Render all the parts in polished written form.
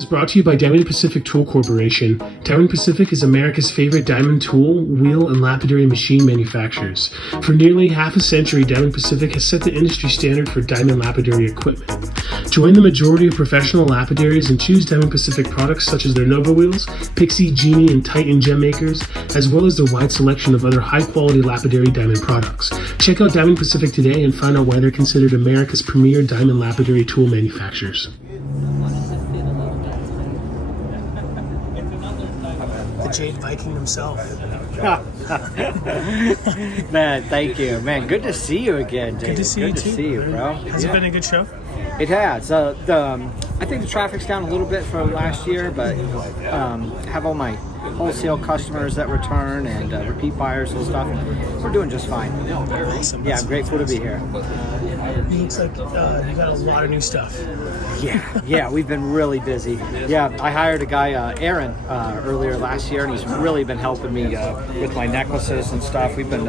is brought to you by Diamond Pacific Tool Corporation. Diamond Pacific is America's favorite diamond tool, wheel, and lapidary machine manufacturers. For nearly half a century, Diamond Pacific has set the industry standard for diamond lapidary equipment. Join the majority of professional lapidaries and choose Diamond Pacific products such as their Nova Wheels, Pixie, Genie, and Titan gem makers, as well as their wide selection of other high-quality lapidary diamond products. Check out Diamond Pacific today and find out why they're considered America's premier diamond lapidary tool manufacturers. Jade Viking himself. Man, thank you. Man, good to see you again, Jade. Good to see you too. Good to see you, bro. Has it been a good show? It has. I think the traffic's down a little bit from last year, but have all my wholesale customers that return and repeat buyers and stuff. We're doing just fine. Awesome. Yeah, I'm grateful to be here. It looks like you got a lot of new stuff. Yeah, we've been really busy. Yeah, I hired a guy, Aaron, earlier last year, and he's really been helping me with my necklaces and stuff. We've been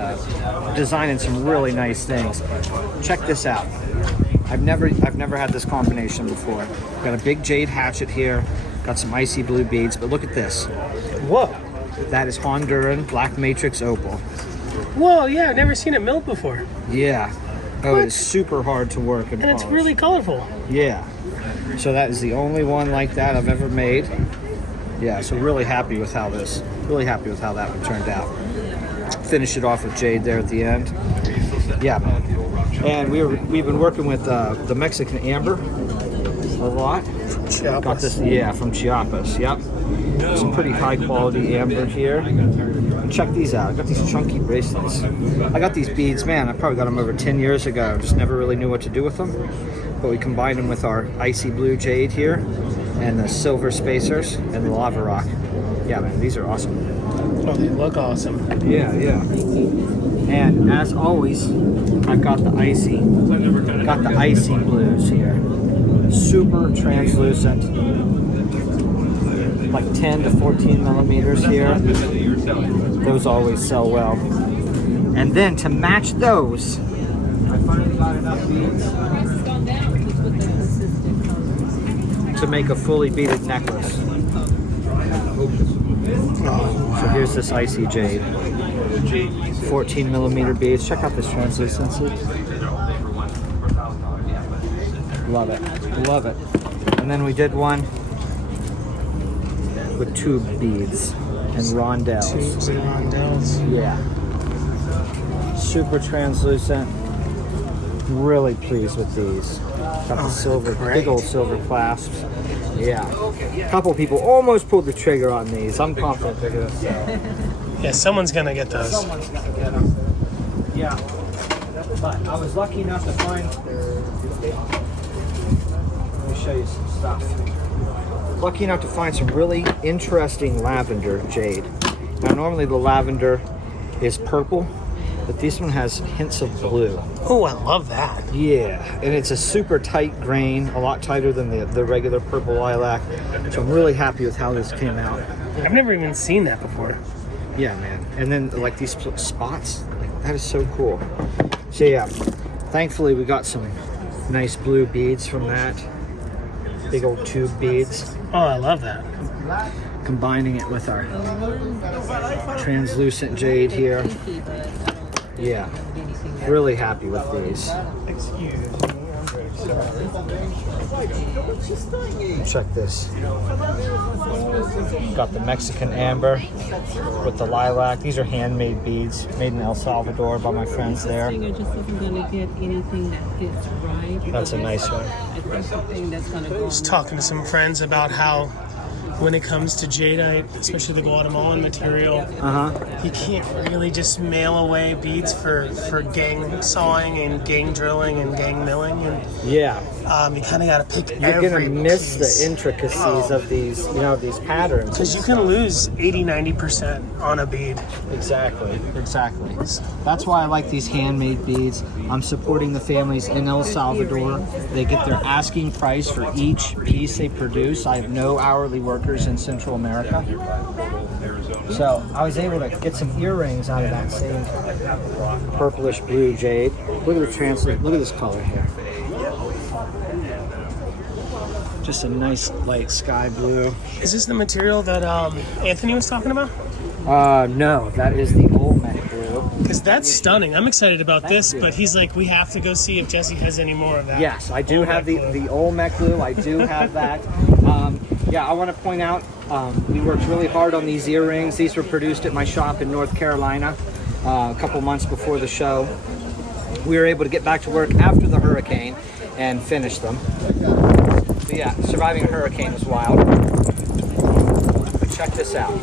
designing some really nice things. Check this out. I've never had this combination before. Got a big jade hatchet here, got some icy blue beads, but look at this. Whoa. That is Honduran Black Matrix Opal. Whoa, yeah, I've never seen it milled before. Yeah. Oh, it's super hard to work and it's polish. really colorful. Yeah. So that is the only one like that I've ever made. Yeah, so really happy with how that one turned out. Finish it off with jade there at the end. Yeah, man. And we've been working with the Mexican amber a lot. Chiapas. Got this, yeah, from Chiapas. Yep. Some pretty high quality amber here. Check these out. I got these chunky bracelets. I got these beads, man. I probably got them over 10 years ago. Just never really knew what to do with them. But we combined them with our icy blue jade here and the silver spacers and the lava rock. Yeah, man, these are awesome. Oh, they look awesome. Yeah. And as always, I've got the icy blues here. Super translucent, like 10 to 14 millimeters here. Those always sell well. And then to match those, I finally got enough beads to make a fully beaded necklace. So here's this icy jade. 14 millimeter beads. Check out this translucency. Love it. And then we did one with tube beads and rondelles. Tubes and rondelles. Yeah. Super translucent. Really pleased with these. Got the silver, big old silver clasps. Yeah. A couple people almost pulled the trigger on these. I'm confident they're gonna sell. Yeah, someone's gonna get those. Someone's gonna get them. Yeah. But I was lucky enough to find. Let me show you some stuff. Lucky enough to find some really interesting lavender jade. Now, normally the lavender is purple, but this one has hints of blue. Oh, I love that. Yeah, and it's a super tight grain, a lot tighter than the regular purple lilac. So I'm really happy with how this came out. I've never even seen that before. Yeah, man. And then like these spots, like, that is so cool. So yeah, thankfully we got some nice blue beads from that. Big old tube beads. Oh, I love that. Combining it with our translucent jade here. Yeah, really happy with these. Excuse me. Check this. Got the Mexican amber with the lilac. These are handmade beads, made in El Salvador by my friends there. I just isn't going to get anything that fits right. That's a nice one. I think the thing that's going to go. I was talking to some friends about how when it comes to jadeite, especially the Guatemalan material, you can't really just mail away beads for gang sawing and gang drilling and gang milling. And Yeah. you kind of got to pick You're every gonna miss piece. the intricacies of these, these patterns. Because you can lose 80-90% on a bead. Exactly. That's why I like these handmade beads. I'm supporting the families in El Salvador. They get their asking price for each piece they produce. I have no hourly workers in Central America. So I was able to get some earrings out of that same purplish blue jade. Look at the look at this color here. Just a nice light sky blue. Is this the material that Anthony was talking about? No, that is the Olmec blue. Because that's stunning. I'm excited about this, but he's like, we have to go see if Jesse has any more of that. Yes, I do have the Olmec blue. I do have that. Yeah, I want to point out, we worked really hard on these earrings. These were produced at my shop in North Carolina a couple months before the show. We were able to get back to work after the hurricane and finish them. So yeah, surviving a hurricane was wild. But check this out.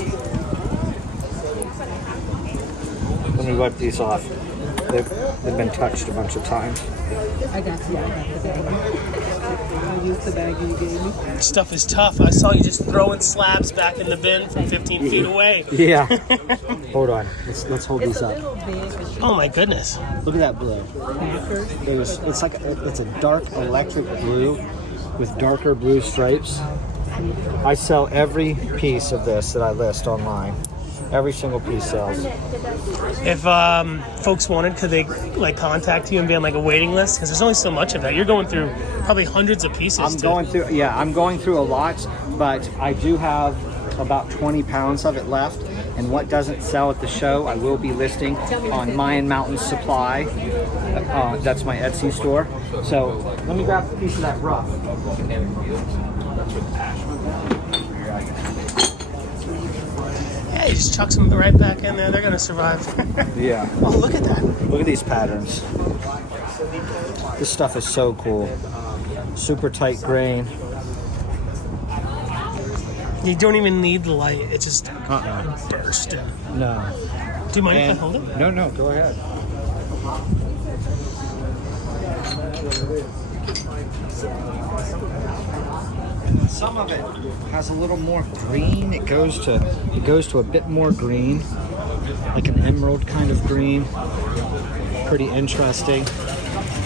Let me wipe these off. They've been touched a bunch of times. I got the bag. I'll use the bag you gave me. Stuff is tough. I saw you just throwing slabs back in the bin from 15 feet away. Yeah. Hold on. Let's hold these up. Oh my goodness. Look at that blue. It's a dark electric blue with darker blue stripes. I sell every piece of this that I list online. Every single piece sells. If folks wanted, could they like contact you and be on like a waiting list? Because there's only so much of that. You're going through probably hundreds of pieces. I'm going through a lot, but I do have about 20 pounds of it left. And what doesn't sell at the show, I will be listing on Mayan Mountain Supply. That's my Etsy store. So let me grab a piece of that rough. Yeah, you just chuck them right back in there. They're gonna survive. Yeah. Oh, look at that. Look at these patterns. This stuff is so cool. Super tight grain. You don't even need the light. It just burst in. No. Do you mind if I hold it? No, go ahead. Some of it has a little more green. It goes to a bit more green, like an emerald kind of green. Pretty interesting.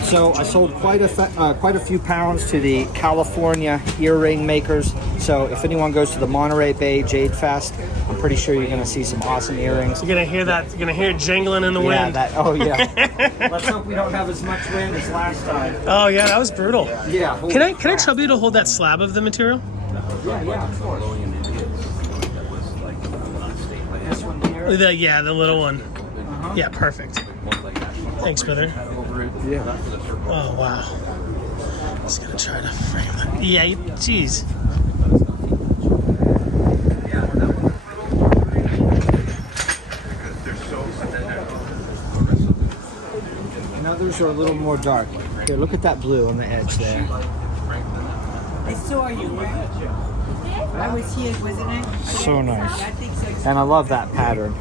So I sold quite a few pounds to the California earring makers. So if anyone goes to the Monterey Bay Jade Fest, I'm pretty sure you're gonna see some awesome earrings. You're gonna hear that. You're gonna hear it jingling in the wind. Yeah. Let's hope we don't have as much wind as last time. Oh yeah, that was brutal. Yeah. Can I trouble you to hold that slab of the material? Yeah, of course. This one here. The little one. Yeah, perfect. Thanks, brother. Yeah. Oh wow. Just gonna try to frame that. Yeah, jeez. And others are a little more dark. Here, look at that blue on the edge there. I saw you. I was here, wasn't I? So nice. I think so. And I love that pattern.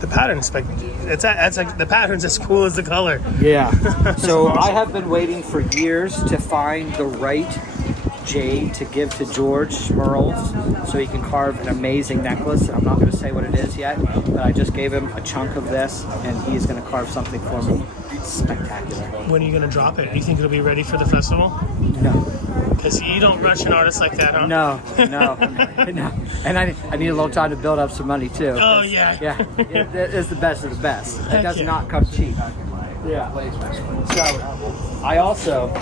The pattern's like that's like the pattern's as cool as the color. Yeah. So I have been waiting for years to find the right jade to give to George Schmerls so he can carve an amazing necklace. I'm not going to say what it is yet, but I just gave him a chunk of this and he's going to carve something for me spectacular. When are you gonna drop it? Do you think it'll be ready for the festival? No. Because you don't rush an artist like that, huh? No. And I need a little time to build up some money too. Oh yeah. Yeah, it is the best of the best. It Heck does yeah. not come cheap. Yeah. So I also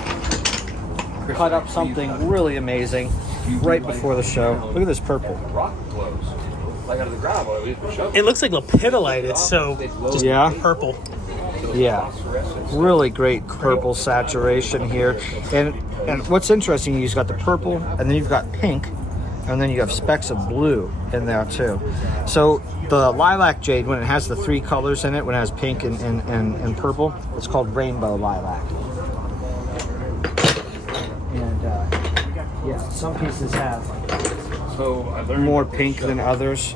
cut up something really amazing right before the show. Look at this purple. It looks like lapidary. It's so just purple. Yeah, really great purple saturation here. And what's interesting, you've got the purple, and then you've got pink, and then you have specks of blue in there too. So the lilac jade, when it has the three colors in it, when it has pink and purple, it's called rainbow lilac. And yeah, some pieces have more pink than others.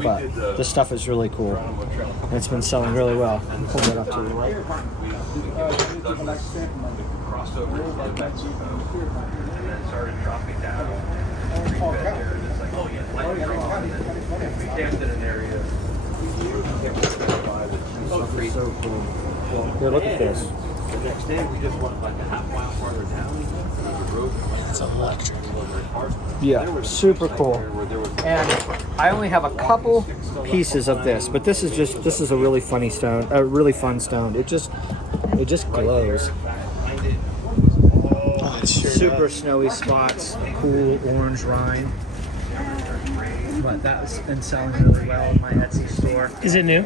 But this stuff is really cool. And it's been selling really well. Pull that up to you. So cool. Here, look at this. It's electric. Yeah, super cool. And I only have a couple pieces of this, but this is a really funny stone, a really fun stone. It just glows. Oh, Super snowy spots, cool orange rind. But that's been selling really well in my Etsy store. Is it new?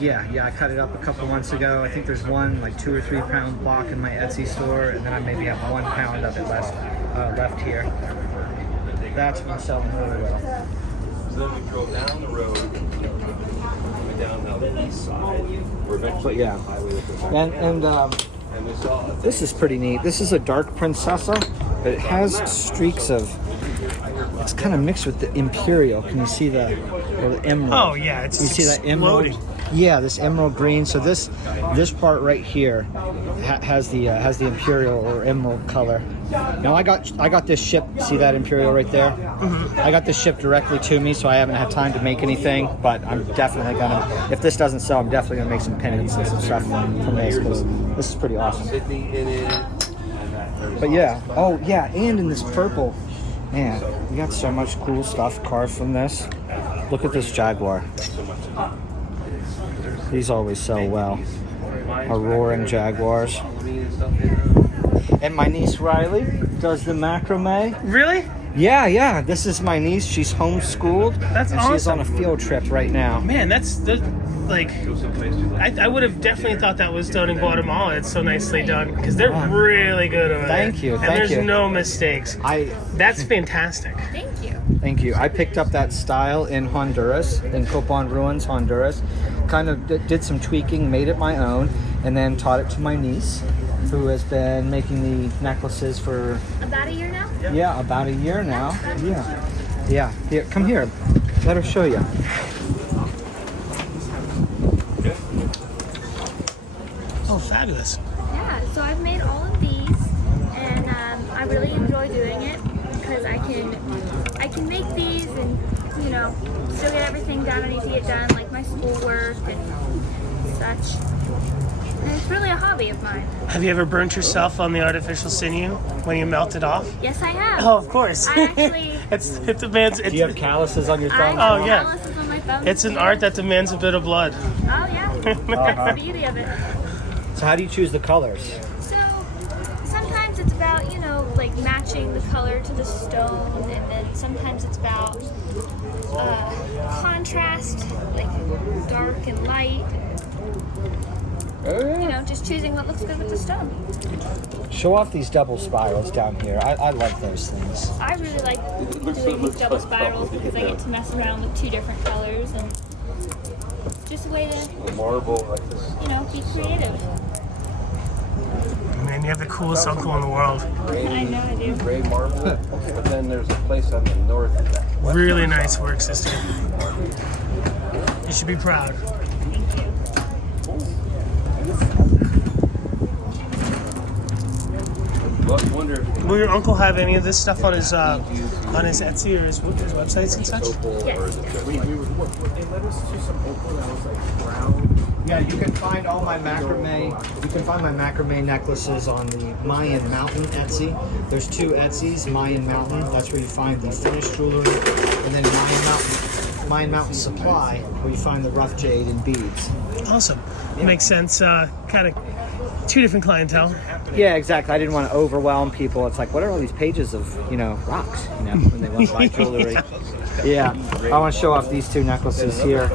Yeah, I cut it up a couple months ago. I think there's one like 2 or 3 pound block in my Etsy store, and then I maybe have 1 pound of it left here. That's been selling really well. So then we drove down the road, coming down the east side. We're eventually But yeah, on the highway with and we saw this is pretty neat. This is a dark princessa, but it has streaks of. It's kind of mixed with the imperial. Can you see the emerald? Oh yeah, it's you see that emerald? exploding. Yeah, this emerald green. So this part right here has the imperial or emerald color. Now I got this shipped. See that imperial right there? Mm-hmm. I got this shipped directly to me, so I haven't had time to make anything. But I'm definitely gonna. If this doesn't sell, I'm definitely gonna make some pendants and some stuff from this because this is pretty awesome. Sydney in it. But yeah, oh yeah, and in this purple, man, we got so much cool stuff carved from this. Look at this jaguar. These always sell well. Our roaring jaguars. And my niece Riley does the macrame. Really? Yeah. This is my niece. She's homeschooled. That's and awesome. She's on a field trip right now. Man, that's like. I would have definitely thought that was done in Guatemala. It's so nicely done because they're really good over there. Thank you, And thank there's you. no mistakes. That's fantastic. Thank you. Thank you. I picked up that style in Honduras, in Copan Ruins, Honduras. Kind of did some tweaking, made it my own, and then taught it to my niece, who has been making the necklaces for About a year now? about a year now. Yeah. Here, come here. Let her show you. Oh, fabulous. Yeah, so I've made all of these, and I really enjoy doing it because I can make these and still get everything done I need to get done, like my schoolwork and such. And it's really a hobby of mine. Have you ever burnt yourself on the artificial sinew when you melt it off? Yes, I have. Oh, of course. I actually. it demands. Do you have calluses on your I thumb? have Oh, yeah. calluses on my thumbs. It's an art that demands a bit of blood. Oh yeah, that's the beauty of it. So how do you choose the colors? So sometimes it's about, like matching the color to the stone, and then sometimes it's about contrast, like dark and light. Just choosing what looks good with the stone. Show off these double spirals down here. I love those things. I really like doing these double spirals because I get to mess around with 2 different colors, and just a way to, marble like this. be creative. Man, you have the coolest uncle in the world. I know I do. Gray marble. But then there's a place on the north. Really nice work, sister. You should be proud. Wonder if Will your uncle have any of this stuff on his Etsy or his websites and such? Yes. Yeah, you can find all my macrame. You can find my macrame necklaces on the Mayan Mountain Etsy. There's 2 Etsys, Mayan Mountain. That's where you find the finished jewelry, and then Mayan Mountain Supply, where you find the rough jade and beads. Awesome. Makes sense. Kind of 2 different clientele. Yeah, exactly. I didn't want to overwhelm people. It's like, what are all these pages of, rocks, when they want to buy jewelry. Yeah, I want to show off these 2 necklaces here.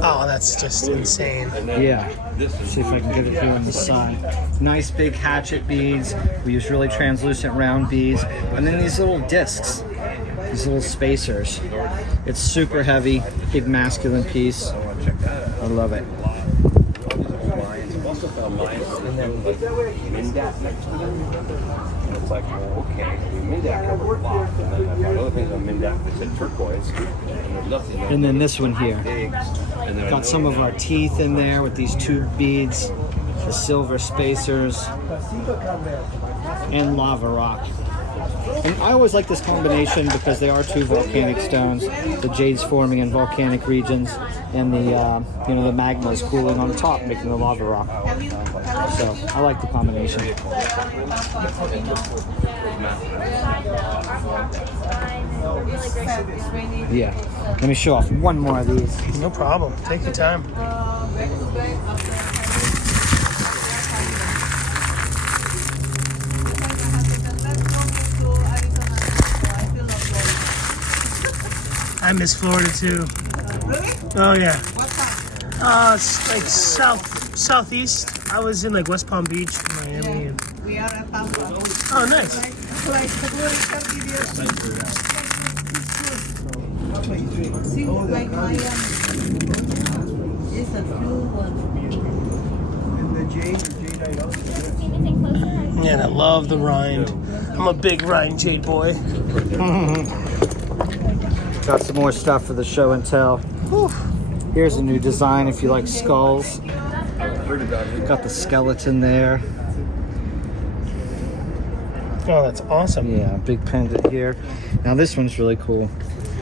Oh, that's just insane. Yeah, see if I can get it here on the side. Nice big hatchet beads. We use really translucent round beads. And then these little discs, these little spacers. It's super heavy, big masculine piece. I love it. also found mine and then like Mindat next to them. And it's like, well, okay, Mindat covered block, and then I found other things on Mindat that said turquoise, and there's nothing there. And then this one here. And then Got some of our teeth in there with these 2 beads, the silver spacers, and lava rock. And I always like this combination because they are 2 volcanic stones. The jade's forming in volcanic regions, and the the magma is cooling on the top, making the lava rock. So I like the combination. Yeah. Let me show off one more of these. No problem. Take your time. I miss Florida too. Really? Oh yeah. What part? It's like southeast. I was in like West Palm Beach, Miami. And... We are at Tampa. Oh, nice. Like Florida videos. See, like my it's a blue one. And the jade or jadeite also. See anything closer? Yeah, and I love the rind. I'm a big rind jade boy. Got some more stuff for the show and tell. Whew. Here's a new design if you like skulls. Got the skeleton there. Oh, that's awesome. Yeah, big pendant here. Now this one's really cool.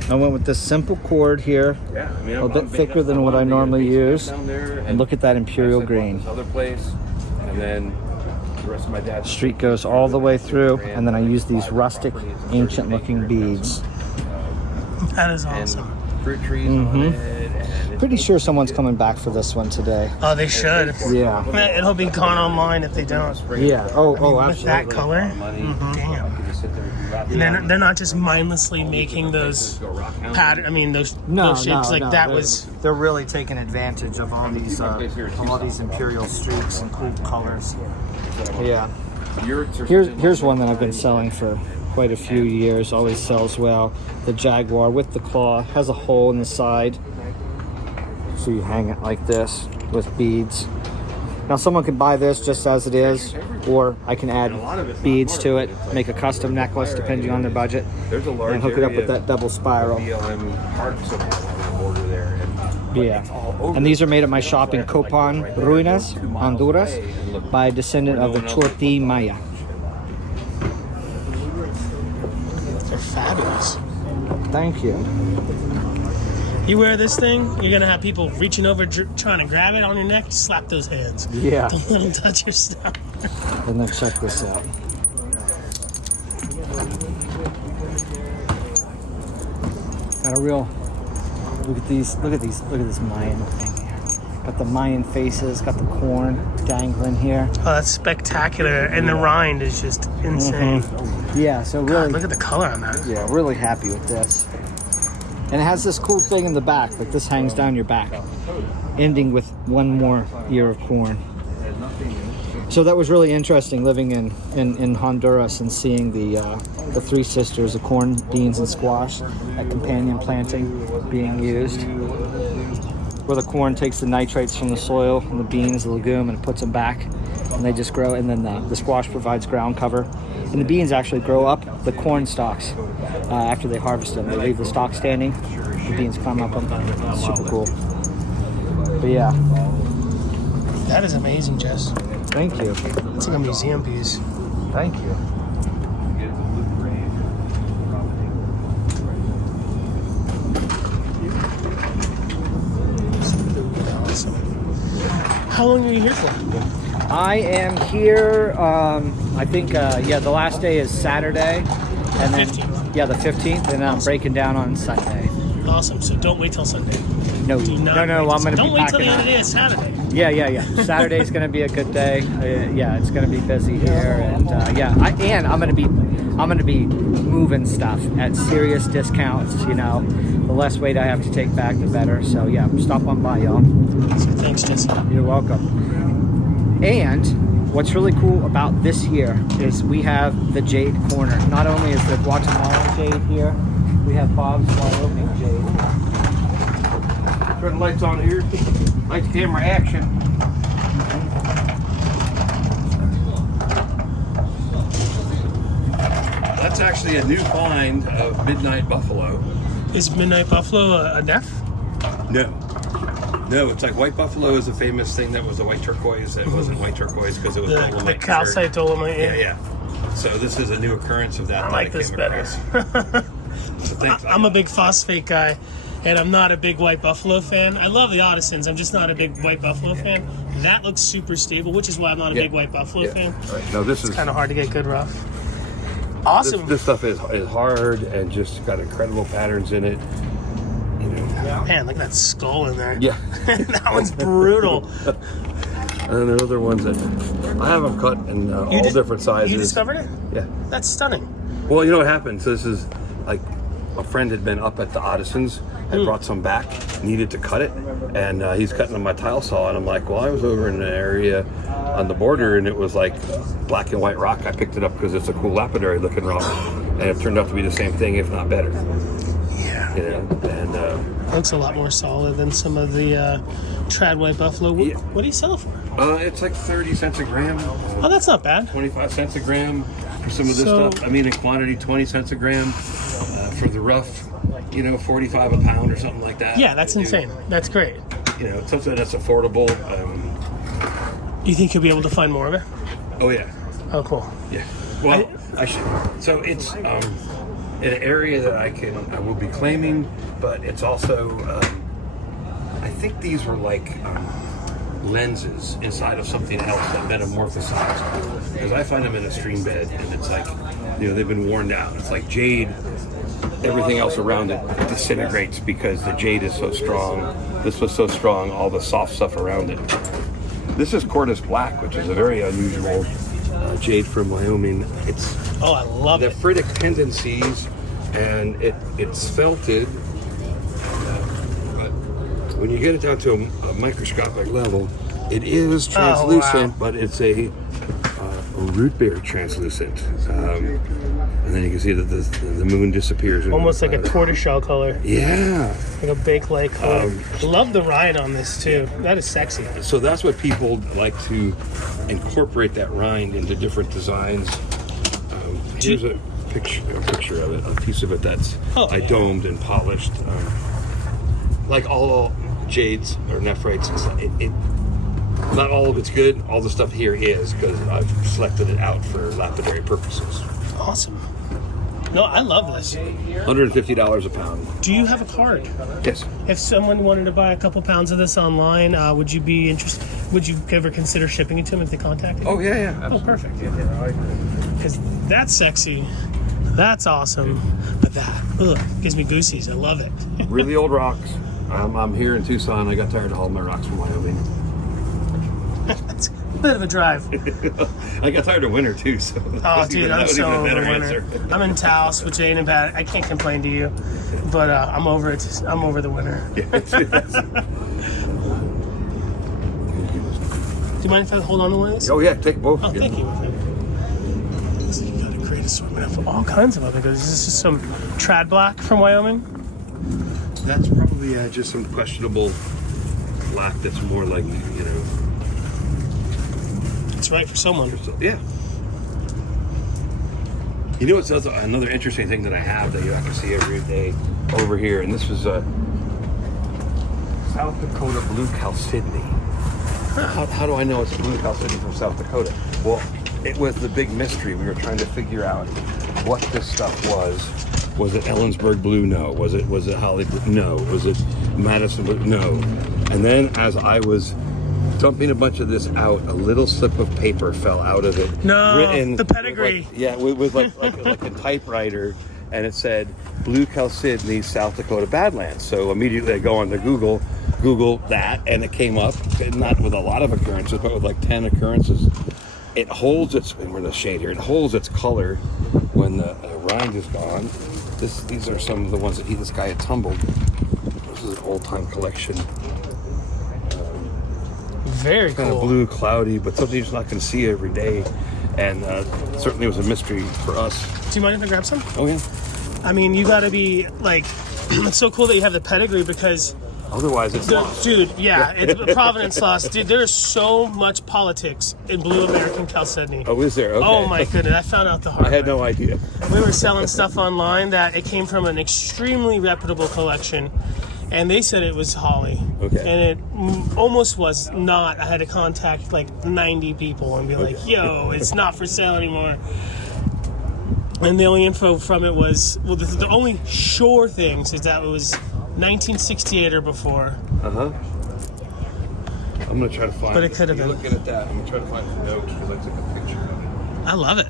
I went with this simple cord here, Yeah, I mean, a bit thicker than what I normally use. And look at that imperial green. Other place, and then the rest of my dad's Street goes all the way through, and then I use these rustic, ancient-looking beads. That is awesome. fruit trees on it. And Pretty sure someone's coming back for this one today. Oh, they should. Yeah. It'll be gone online if they don't. Yeah. Oh, With absolutely. that color. Damn. And they're not just mindlessly making those pattern. I mean, those shapes like that was. They're really taking advantage of all these imperial streaks and cool colors. Yeah. Here's one that I've been selling for quite a few years. Always sells well. The Jaguar with the claw has a hole in the side, so you hang it like this with beads. Now someone can buy this just as it is, or I can add beads to it, make a custom necklace depending on their budget, and hook it up with that double spiral. Yeah, and these are made at my shop in Copan Ruinas, Honduras, by a descendant of the Chorti Maya. They're fabulous. Thank you. You wear this thing, you're gonna have people reaching over trying to grab it on your neck. Slap those hands. Yeah. Don't let them touch your stuff. And then check this out. Got a real look at this Mayan thing here. Got the Mayan faces, got the corn dangling here. Oh, that's spectacular. And the rind is just insane. Yeah, so really God, look at the color on that. yeah, really happy with this. And it has this cool thing in the back, like this hangs down your back, ending with one more ear of corn. So that was really interesting living in Honduras and seeing the three sisters of corn, beans, and squash, that companion planting being used, where the corn takes the nitrates from the soil and the beans, the legume, and puts them back, and they just grow, and then the squash provides ground cover. And the beans actually grow up the corn stalks after they harvest them. They leave the stalk standing, the beans climb up them. It's super cool. But yeah. That is amazing, Jess. Thank you. It's like a museum piece. Thank you. How long are you here for? I am here, I think, the last day is Saturday. And then, 15th. Yeah, the 15th, and I'm breaking down on Sunday. Awesome. So don't wait till Sunday. No, Do not no, wait I'm going to Don't be wait till packing the end of up. the day of Saturday. Yeah. Saturday's going to be a good day. It's going to be busy here, and I'm going to be moving stuff at serious discounts. You know, the less weight I have to take back, the better. So yeah, stop on by, y'all. So thanks, Jesse. You're welcome. And what's really cool about this year is we have the Jade Corner. Not only is the Guatemalan Jade here, we have Bob's Wyoming Jade. Turn the lights on here. Lights, camera, action. That's actually a new find of Midnight Buffalo. Is Midnight Buffalo a deaf? No, it's like white buffalo is a famous thing that was a white turquoise. It wasn't white turquoise because it was The dolomite. calcite dolomite. Yeah. So this is a new occurrence of that. I like this better. I'm a big phosphate guy, and I'm not a big white buffalo fan. I love the Ottisons. I'm just not a big white buffalo fan. That looks super stable, which is why I'm not a big white buffalo fan. Right. No, this is Kind of hard to get good rough. Awesome. This stuff is hard and just got incredible patterns in it. You know. Man, look at that skull in there. Yeah. That one's brutal. And then there are other ones that I have them cut in all different sizes. You discovered it? Yeah. That's stunning. Well, you know what happened? So this is like a friend had been up at the Addisons, had brought some back, needed to cut it, and he's cutting on my tile saw, and I'm like, well, I was over in an area on the border, and it was like black and white rock. I picked it up because it's a cool lapidary looking rock, and it turned out to be the same thing, if not better. Yeah. You know, and Looks a lot more solid than some of the trad white buffalo. What do you sell it for? it's like 30 cents a gram. Oh, that's not bad. 25 cents a gram for some of this stuff. I mean, in quantity, 20 cents a gram. For the rough, 45 a pound or something like that. Yeah, that's insane. That's great. Something that's affordable. You think you'll be able to find more of it? Oh, yeah. Oh, cool. Yeah. Well, I should. So it's an area that I will be claiming, but it's also, I think these were like lenses inside of something else that metamorphosized, because I find them in a stream bed, and it's like, they've been worn down. It's like jade, everything else around it disintegrates because the jade is so strong. This was so strong, all the soft stuff around it. This is Cordis Black, which is a very unusual jade from Wyoming. I love it. Nephritic tendencies, and it's felted. But when you get it down to a microscopic level, it is translucent, but it's a root beer translucent. And then you can see that the moon disappears. Almost like a tortoiseshell color. Yeah. Like a baked-like color. Love the rind on this, too. That is sexy. So that's what people like to incorporate, that rind into different designs. Here's a picture of it, a piece of it that's domed and polished. Like all jades or nephrites, not all of it's good. All the stuff here is, because I've selected it out for lapidary purposes. Awesome. No, I love this. $150 a pound. Do you have a card? Yes. If someone wanted to buy a couple pounds of this online, would you be interested? Would you ever consider shipping it to them if they contacted you? Oh, yeah. Oh, perfect. Because that's sexy. That's awesome. But that gives me goosies. I love it. Really old rocks. I'm here in Tucson. I got tired of hauling my rocks from Wyoming. That's a bit of a drive. I got tired of winter too. So Oh, dude, I'm so over winter. I'm in Taos, which ain't bad. I can't complain to you, but I'm over it. I'm over the winter. Do you mind if I hold on to one of these? Oh yeah, take both. Oh, thank you. So you got a great assortment of all kinds of other goods. Is this some trad black from Wyoming? That's probably just some questionable black that's more like, It's right for someone. Yeah. What's another interesting thing that I have that you have to see every day over here, and this was South Dakota blue chalcedony. How do I know it's blue chalcedony from South Dakota? Well, it was the big mystery. We were trying to figure out what this stuff was. Was it Ellensburg blue? No. Was it Holly blue? No. Was it Madison blue? No. And then as I was dumping a bunch of this out, a little slip of paper fell out of it. No, written the pedigree. With like a typewriter, and it said blue chalcedony, South Dakota Badlands. So immediately I go on to Google that, and it came up, not with a lot of occurrences, but with like 10 occurrences. It holds and we're in the shade here, it holds its color when the rind is gone. These are some of the ones that this guy had tumbled. This is an old-time collection. Very cool. Kind of blue, cloudy, but something you're just not going to see every day. And certainly was a mystery for us. Do you mind if I grab some? Oh, yeah. I mean, you got to be like, it's so cool that you have the pedigree, because otherwise it's lost. Dude, yeah, it's Providence lost. Dude, there's so much politics in blue American chalcedony. Oh, is there? Okay. Oh my goodness, I found out the hard way. I had no idea. We were selling stuff online that it came from an extremely reputable collection, and they said it was Holly. Okay. And it almost was not. I had to contact like 90 people and be like, yo, it's not for sale anymore. And the only info from it was, well, the only sure things is that it was 1968 or before. Uh-huh. I'm going to try to find But it could have been. Looking at that, I'm going to try to find the note because I took a picture of it. I love it.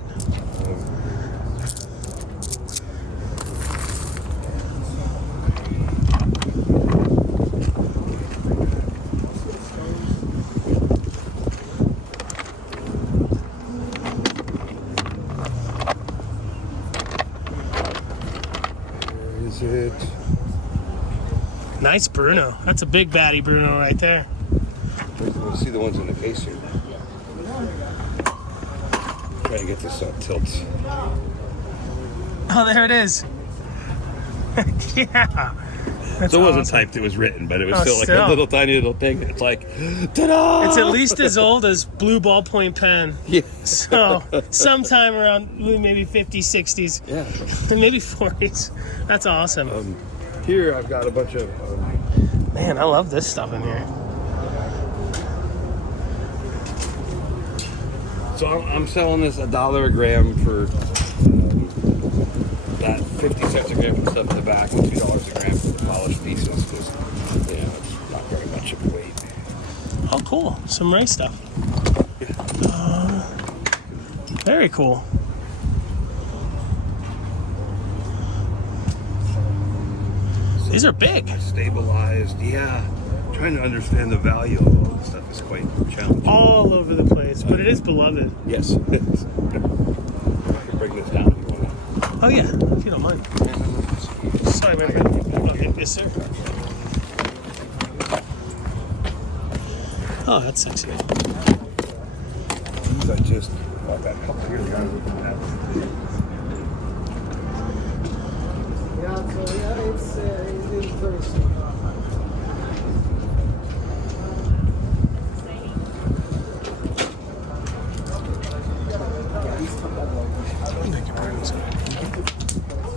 is it? Nice Bruno. That's a big baddie Bruno right there. Let's see the ones in the case here. Try to get this on tilt. Oh, there it is. Yeah. That's So it wasn't awesome. typed, it was written, but it was Oh, still like still. a little tiny little thing. It's like, ta-da! It's at least as old as blue ballpoint pen. Yeah. So sometime around maybe 50s, 60s, Yeah. and maybe 40s. That's awesome. Here I've got a bunch of Man, I love this stuff in here. so I'm selling this $1 a gram for that 50 cents a gram for stuff in the back and $2 a gram for the polished pieces because it's not very much of a weight. Oh, cool. Some Ray stuff. Very cool. These are big. Stabilized, yeah. Trying to understand the value of all this stuff is quite challenging. All over the place, but it is beloved. Yes. Bring this down if you want. Oh, yeah, if you don't mind. Sorry, my friend. Okay, yes, sir. Oh, that's sexy. These I just bought that couple years ago. Yeah, so it's very simple.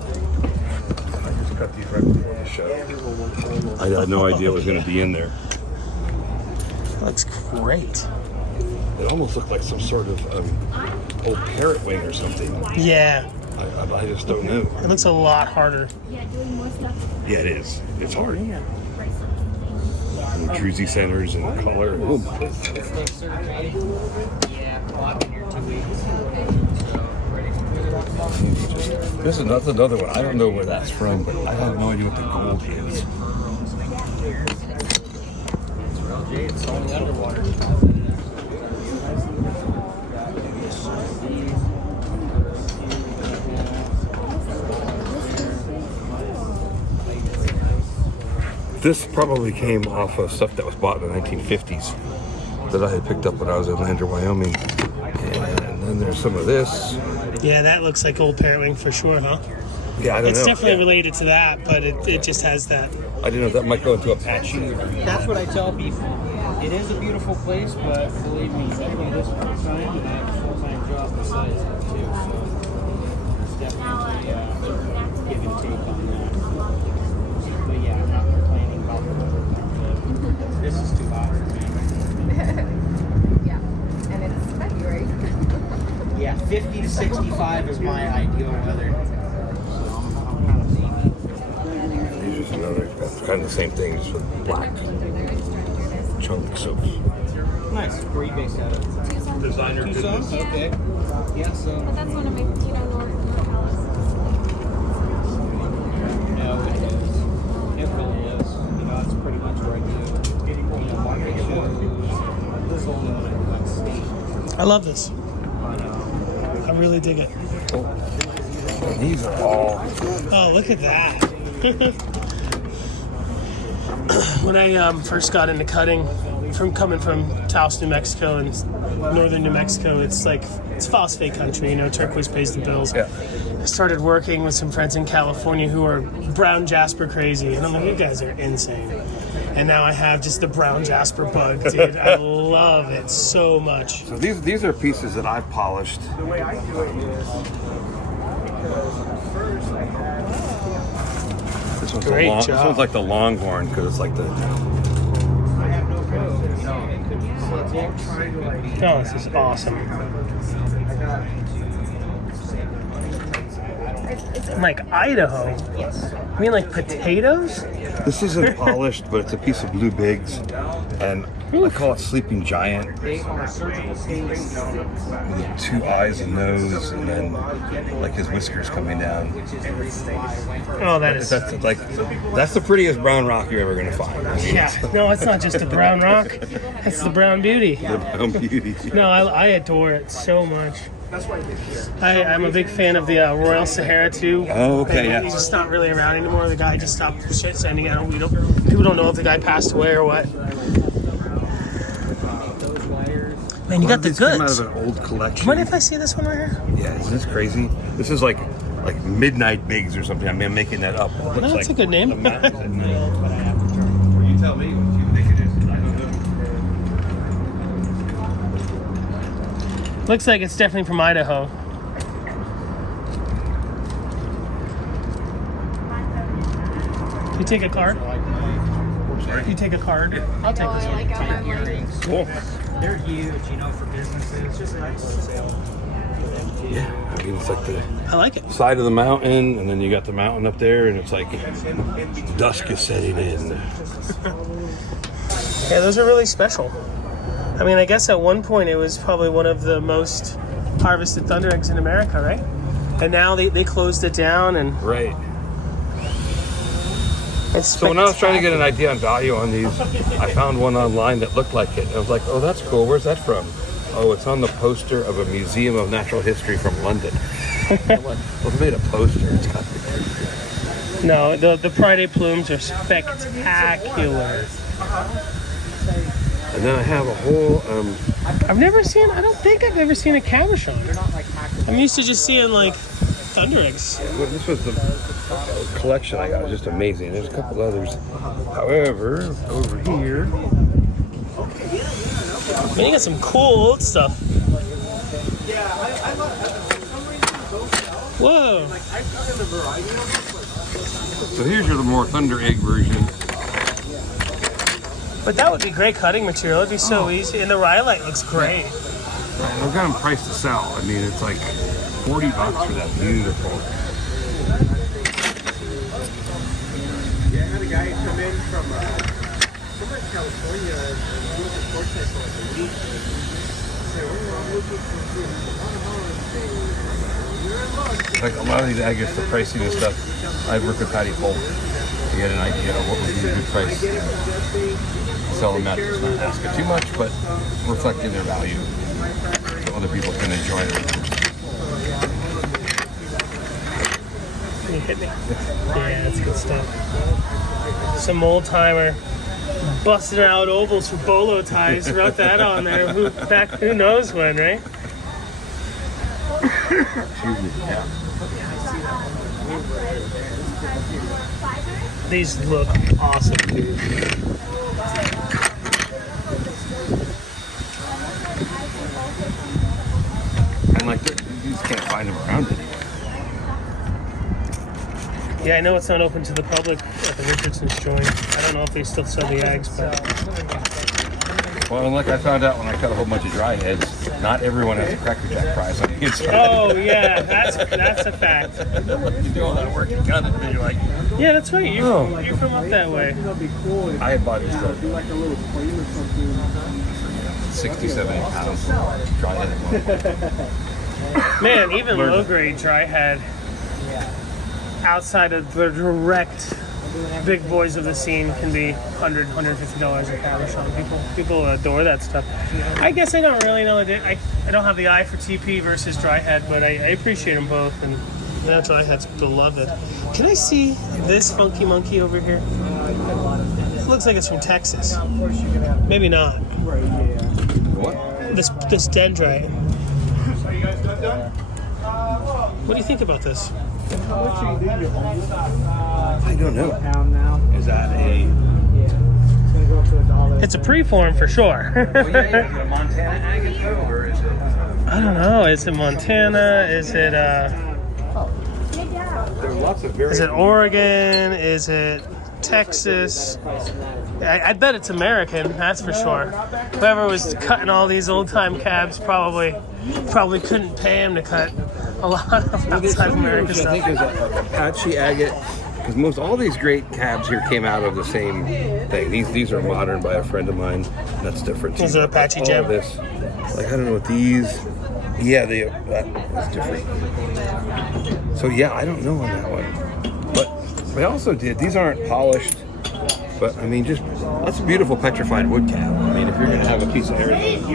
I just cut these right before the show. I had no idea it was going to be in there. Looks great. It almost looked like some sort of old parrot wing or something. Yeah, I just don't know. it looks a lot harder. Yeah, it is. It's hard. And the druzy centers and the color. Ooh. This is another one. I don't know where that's from, but I have no idea what the gold is. It's only underwater. This probably came off of stuff that was bought in the 1950s that I had picked up when I was in Lavender, Wyoming. And then there's some of this. Yeah, that looks like old parrotwing for sure, huh? Yeah, I don't It's know. definitely Yeah. related to that, but it just has that. I didn't know if that might go into Apache. That's what I tell people. It is a beautiful place, but believe me, I do this full time and I have a full-time job besides that too. So it's definitely give and take on that. But yeah, I'm not complaining about the weather. This is too hot for me. Yeah, and it's February. Yeah, 50 to 65 is my ideal weather. These are just another, that's kind of the same thing, just with black chunks of. Nice. Where are you based out of? Designer Tucson? Okay. Yeah, so. But that's one of my, North Palace. No, it is. It really is. That's pretty much where I do. Market shows. This whole one state. I love this. I really dig it. These are all. Oh, look at that. When I first got into cutting, coming from Taos, New Mexico, and northern New Mexico, it's phosphate country, turquoise pays the bills. Yeah. I started working with some friends in California who are brown Jasper crazy, and I'm like, you guys are insane. And now I have just the brown Jasper bug, dude. I love it so much. So these are pieces that I've polished. This one's Great This job. one's like the Longhorn because it's like the. Oh, this is awesome. Like Idaho? You mean like potatoes? This isn't polished, but it's a piece of blue bigs, and I call it Sleeping Giant. They are surgical stainless. With 2 eyes and nose, and then like his whiskers coming down. Oh, that is. That's the prettiest brown rock you're ever gonna find. I mean, Yeah, no, it's not just a brown rock. It's the brown beauty. the brown beauty. No, I adore it so much. I'm a big fan of the Royal Sahara too. Oh, okay, yeah. He's just not really around anymore. The guy just stopped sending out. People don't know if the guy passed away or what. Man, you got the These came out goods. of an old collection. What if I see this one right here? Yeah, isn't this crazy? This is like Midnight Bigs or something. I mean, I'm making that up. It looks No, that's a good name. You tell me what you think it is. I don't know. Looks like it's definitely from Idaho. You take a card? You take a card? I'll take this one. Cool. They're huge, you know, for businesses. Just nice. Yeah, I mean, it's like the I like it. side of the mountain, and then you got the mountain up there, and it's like dusk is setting in. Yeah, those are really special. I mean, I guess at one point it was probably one of the most harvested thunder eggs in America, right? And now they closed it down, and Right. it's So when I was trying to get an idea on value on these, I found one online that looked like it. I was like, oh, that's cool. Where's that from? Oh, it's on the poster of a Museum of Natural History from London. I'm like, well, they made a poster. It's got to be pretty good. No, the Friday plumes are spectacular. And then I have a whole, I don't think I've ever seen a cabochon. I'm used to just seeing like thunder eggs. well, this was the collection I got. It was just amazing. There's a couple others. However, over here, Man, you got some cool old stuff. Whoa. so here's your more thunder egg version. But that would be great cutting material. It'd be so easy. And the rhyolite looks great. I've got them priced to sell. I mean, it's like $40 for that beautiful. Yeah, I had a guy come in from somewhere in California and he was a portrait for like a week. He said, "Oh, I'm looking for this $1 you're in luck." Like a lot of these agates, the pricing and stuff, I've worked with Patty Polk to get an idea of what would be a good price. Sell them at, just not asking too much, but reflecting their value so other people can enjoy it. You hit me. Yeah, that's good stuff. Some old timer busting out ovals for bolo ties. Wrote that on there. Who knows when, right? Excuse me. Yeah. These look awesome, dude. And like, you just can't find them around anymore. Yeah, I know it's not open to the public at the Richardson's joint. I don't know if they still sell the eggs, but Well, and like I found out when I cut a whole bunch of dry heads, not everyone has a Cracker Jack prize on the inside. oh yeah, that's a fact. You do all that work and cut it, and then you're like, Yeah, that's right. You're from up that way. That'll be cool. I had bought this Do like a little plane or something. 60, 70 pounds dry head at one point. Man, even low grade dry head outside of the direct big boys of the scene can be $100, $150 a cabochon. People adore that stuff. I guess I don't really know. I don't have the eye for TP versus dry head, but I appreciate them both. And that dry head's beloved. Can I see this funky monkey over here? It looks like it's from Texas. Maybe not. What? This dendrite. What do you think about this? I don't know. Pound now. Is that a... It's gonna go up to $1. It's a preform for sure. Is it a Montana agate though, or is it... I don't know. Is it Montana? Is it There are lots of very... is it Oregon? Is it Texas? I bet it's American. That's for sure. Whoever was cutting all these old time cabs probably couldn't pay him to cut a lot of outside American I stuff. think there's a Apache agate, because all these great cabs here came out of the same thing. These are modern by a friend of mine. That's different too. Is it Apache All gem? of this, like I don't know what these. Yeah, that's different. So yeah, I don't know on that one. But they also did. These aren't polished, but I mean, that's a beautiful petrified wood cab. I mean, if you're gonna have a piece of everything.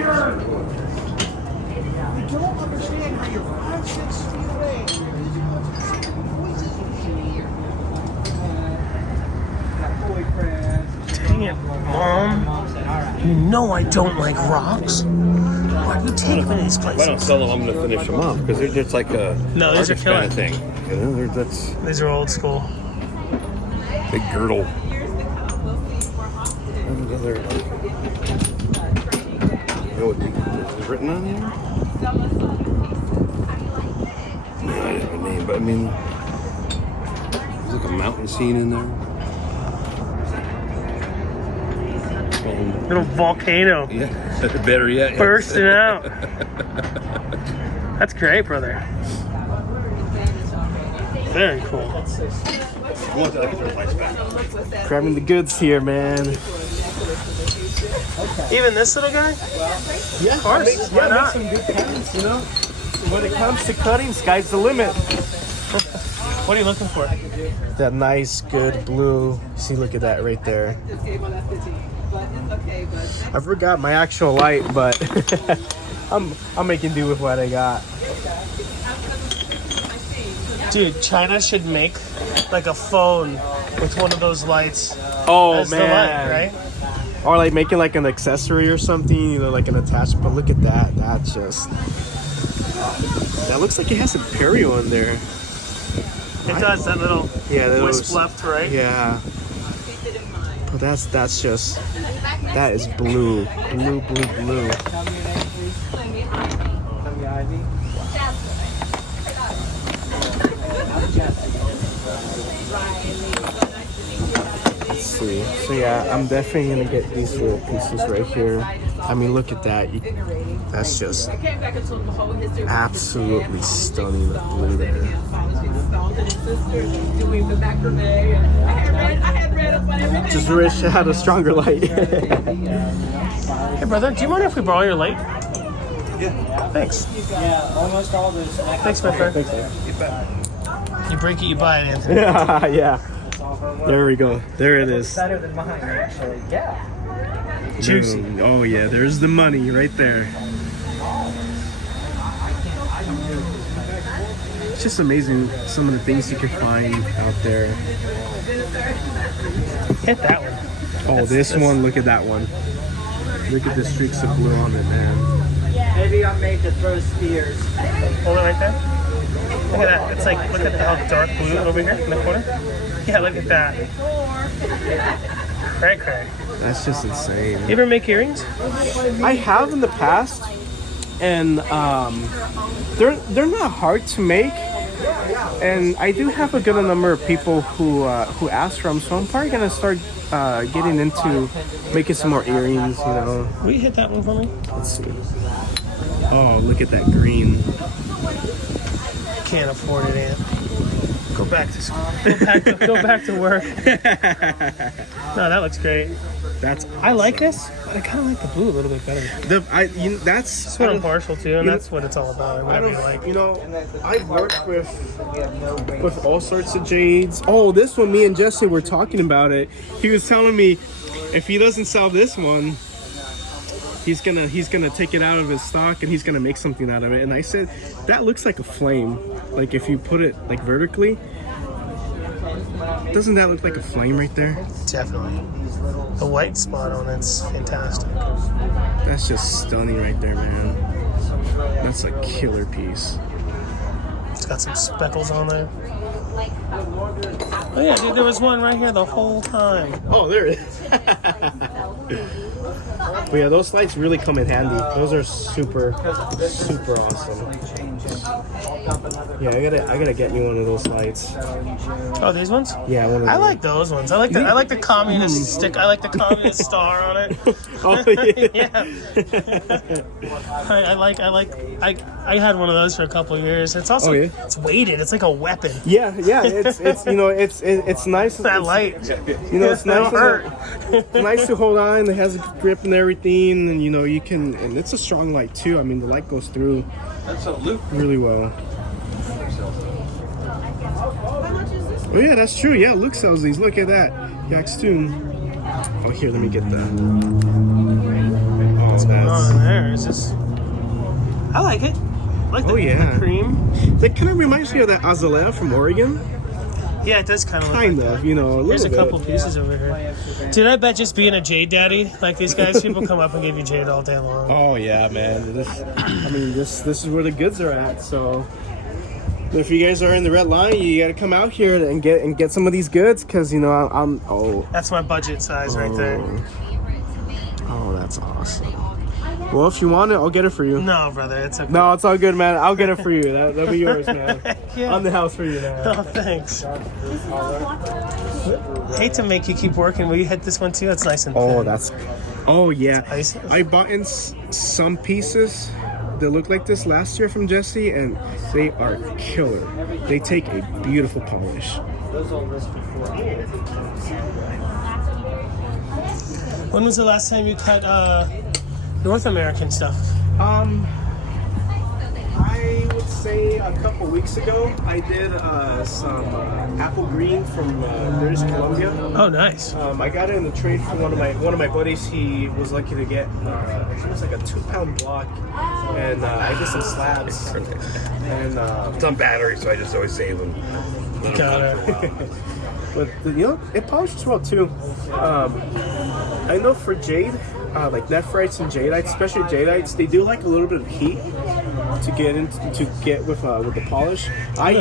You know I don't like rocks. Why do you take me to these If I don't places? sell them, I'm going to finish them off because they're just like a No, these are artist kind of killer. thing. You know, that's These are old school. big girdle. And other, you know what is written on here? No, I didn't have a name, but I mean, there's like a mountain scene in there. Little volcano Yeah, better yet. bursting out. That's great, brother. Very cool. Grabbing the goods here, man. Even this little guy? Yeah, of course. Why make not? some good cuttings, you know. When it comes to cutting, sky's the limit. What are you looking for? That nice, good blue. See, look at that right there. I forgot my actual light, but I'm making do with what I got. Dude, China should make like a phone with one of those lights. Oh as the light, right? Or like making like an accessory or something, you know, like an attachment. But look at that. That looks like it has some perio in there. It does, that little wisp left to right. Yeah. But that is blue. Blue. Let's see. So yeah, I'm definitely gonna get these little pieces right here. I mean, look at that. That's just absolutely stunning, the blue there. Just wish I had a stronger light. Hey, brother, do you mind if we borrow your light? Yeah. Thanks. Yeah, almost all those. Thanks, my friend. You break it, you buy it, Anthony. Yeah. There we go. There it is. Better than mine, actually. Yeah. Juicy. Oh yeah, there's the money right there. It's just amazing some of the things you can find out there. Hit that one. Oh, this one, look at that one. Look at the streaks of blue on it, man. Maybe I'm made to throw spears. Hold it right there. Look at that. It's like, look at how dark blue over here in the corner. Yeah, look at that. Cray. That's just insane. You ever make earrings? I have in the past, and they're not hard to make, and I do have a good number of people who ask for them. So I'm probably gonna start getting into making some more earrings. You know. Will you hit that one for me? Let's see. Oh, look at that green. Can't afford it, Aunt. Go back to school. Go back to work. No, that looks great. I like this, but I kind of like the blue a little bit better. That's what I'm partial to, and that's what it's all about. Whatever you like. You know, I've worked with all sorts of jades. Oh, this one, me and Jesse were talking about it. He was telling me if he doesn't sell this one, he's gonna take it out of his stock and he's gonna make something out of it. And I said that looks like a flame. Like if you put it like vertically, doesn't that look like a flame right there? Definitely. The white spot on it's fantastic. That's just stunning right there, man. That's a killer piece. It's got some speckles on there. Oh yeah, dude, there was one right here the whole time. Oh, there it is. But yeah, those lights really come in handy. Those are super awesome. Yeah, I gotta get me one of those lights. Oh, these ones? Yeah, one of those. I like those ones. I like the communist stick. I like the communist star on it. Oh yeah. I had one of those for a couple of years. It's also it's weighted. It's like a weapon. Yeah. It's you know it's nice. That light. You know it's nice. It's nice to hold on. It has a grip and everything, and you know you can. And it's a strong light too. I mean the light goes through really well. Oh yeah, that's true. Yeah, Luke sells these. Look at that. Yaxtoon. Oh, here, let me get that. Oh, What's going on there? Is this? I like it. I like the cream. That kind of reminds me of that azalea from Oregon. Yeah, it does kind of look Kind like of, that. you know, a little There's a bit. couple pieces over here. Dude, I bet just being a jade daddy, like these guys, people come up and give you jade all day long. Oh yeah, man. This is where the goods are at. So if you guys are in the red line, you got to come out here and get some of these goods, because you know I'm. Oh. That's my budget size right there. Oh, that's awesome. Well, if you want it, I'll get it for you. No, brother, it's okay. No, it's all good, man. I'll get it for you. That'll be yours, man. Yeah. On the house for you now. Oh, thanks. Hate to make you keep working. Will you hit this one too? It's nice and thin. Oh yeah. Nice. I bought in some pieces that look like this last year from Jesse, and they are killer. They take a beautiful polish. When was the last time you cut North American stuff? I would say a couple weeks ago, I did some apple green from British Columbia. Oh, nice. I got it in the trade from one of my buddies. He was lucky to get it was like a 2-pound block, and I did some slabs. And It's on battery, so I just always save them. Got it. but you know, it polishes well too. I know for jade, like Nephrites and Jadeites, especially Jadeites, they do like a little bit of heat to get with the polish. I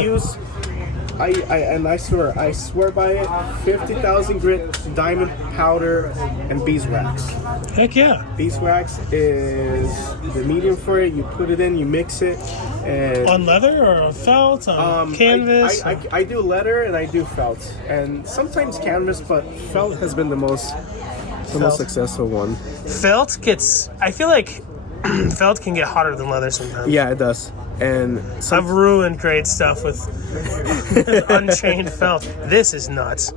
swear by it, 50,000 grit diamond powder and beeswax. Heck yeah. Beeswax is the medium for it. You put it in, you mix it, and On leather or on felt, on canvas? I do leather and I do felt, and sometimes canvas, but felt has been the most successful one. Felt gets, I feel like felt can get hotter than leather sometimes. Yeah, it does. And I've ruined great stuff with unchained felt. This is nuts.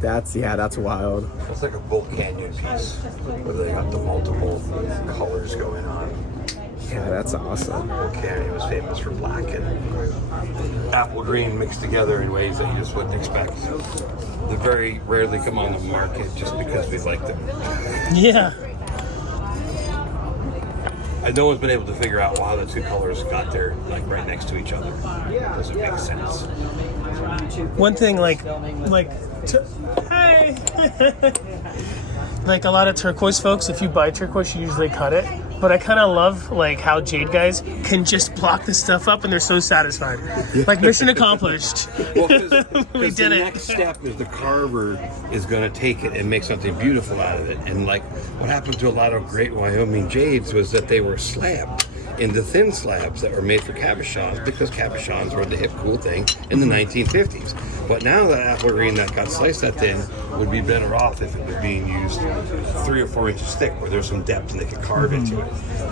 that's wild. It's like a Bull Canyon piece where they got the multiple colors going on. Yeah, that's awesome. Bull Canyon was famous for black and apple green mixed together in ways that you just wouldn't expect. They very rarely come on the market just because we like them. Yeah. And no one's been able to figure out why the two colors got there like right next to each other. Doesn't make sense. One thing, hey, like a lot of turquoise folks, if you buy turquoise, you usually cut it. But I kind of love like how jade guys can just block this stuff up and they're so satisfied. Like mission accomplished. Well, We did the it. next step is the carver is going to take it and make something beautiful out of it. And like what happened to a lot of great Wyoming jades was that they were slabbed into thin slabs that were made for cabochons, because cabochons were the hip cool thing in the 1950s. But now that apple green that got sliced that thin would be better off if it was being used 3 or 4 inches thick, where there's some depth and they could carve into it.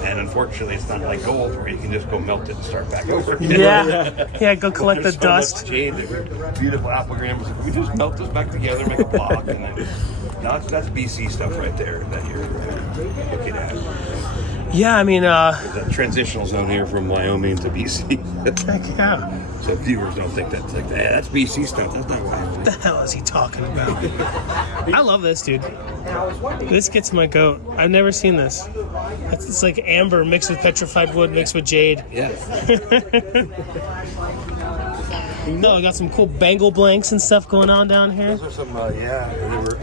And unfortunately, it's not like gold where you can just go melt it and start back over. Yeah, go collect the There's so dust. much jade, beautiful apple green. We just melt this back together, make a block, and then that's BC stuff right there that you're looking at. Yeah, I mean, That transitional zone here from Wyoming to BC. heck yeah. So viewers don't think that's like that. That's BC stuff. That's not Wyoming. What the hell is he talking about? I love this, dude. This gets my goat. I've never seen this. It's like amber mixed with petrified wood mixed with jade. Yeah. No, I got some cool bangle blanks and stuff going on down here. Those are some, they were,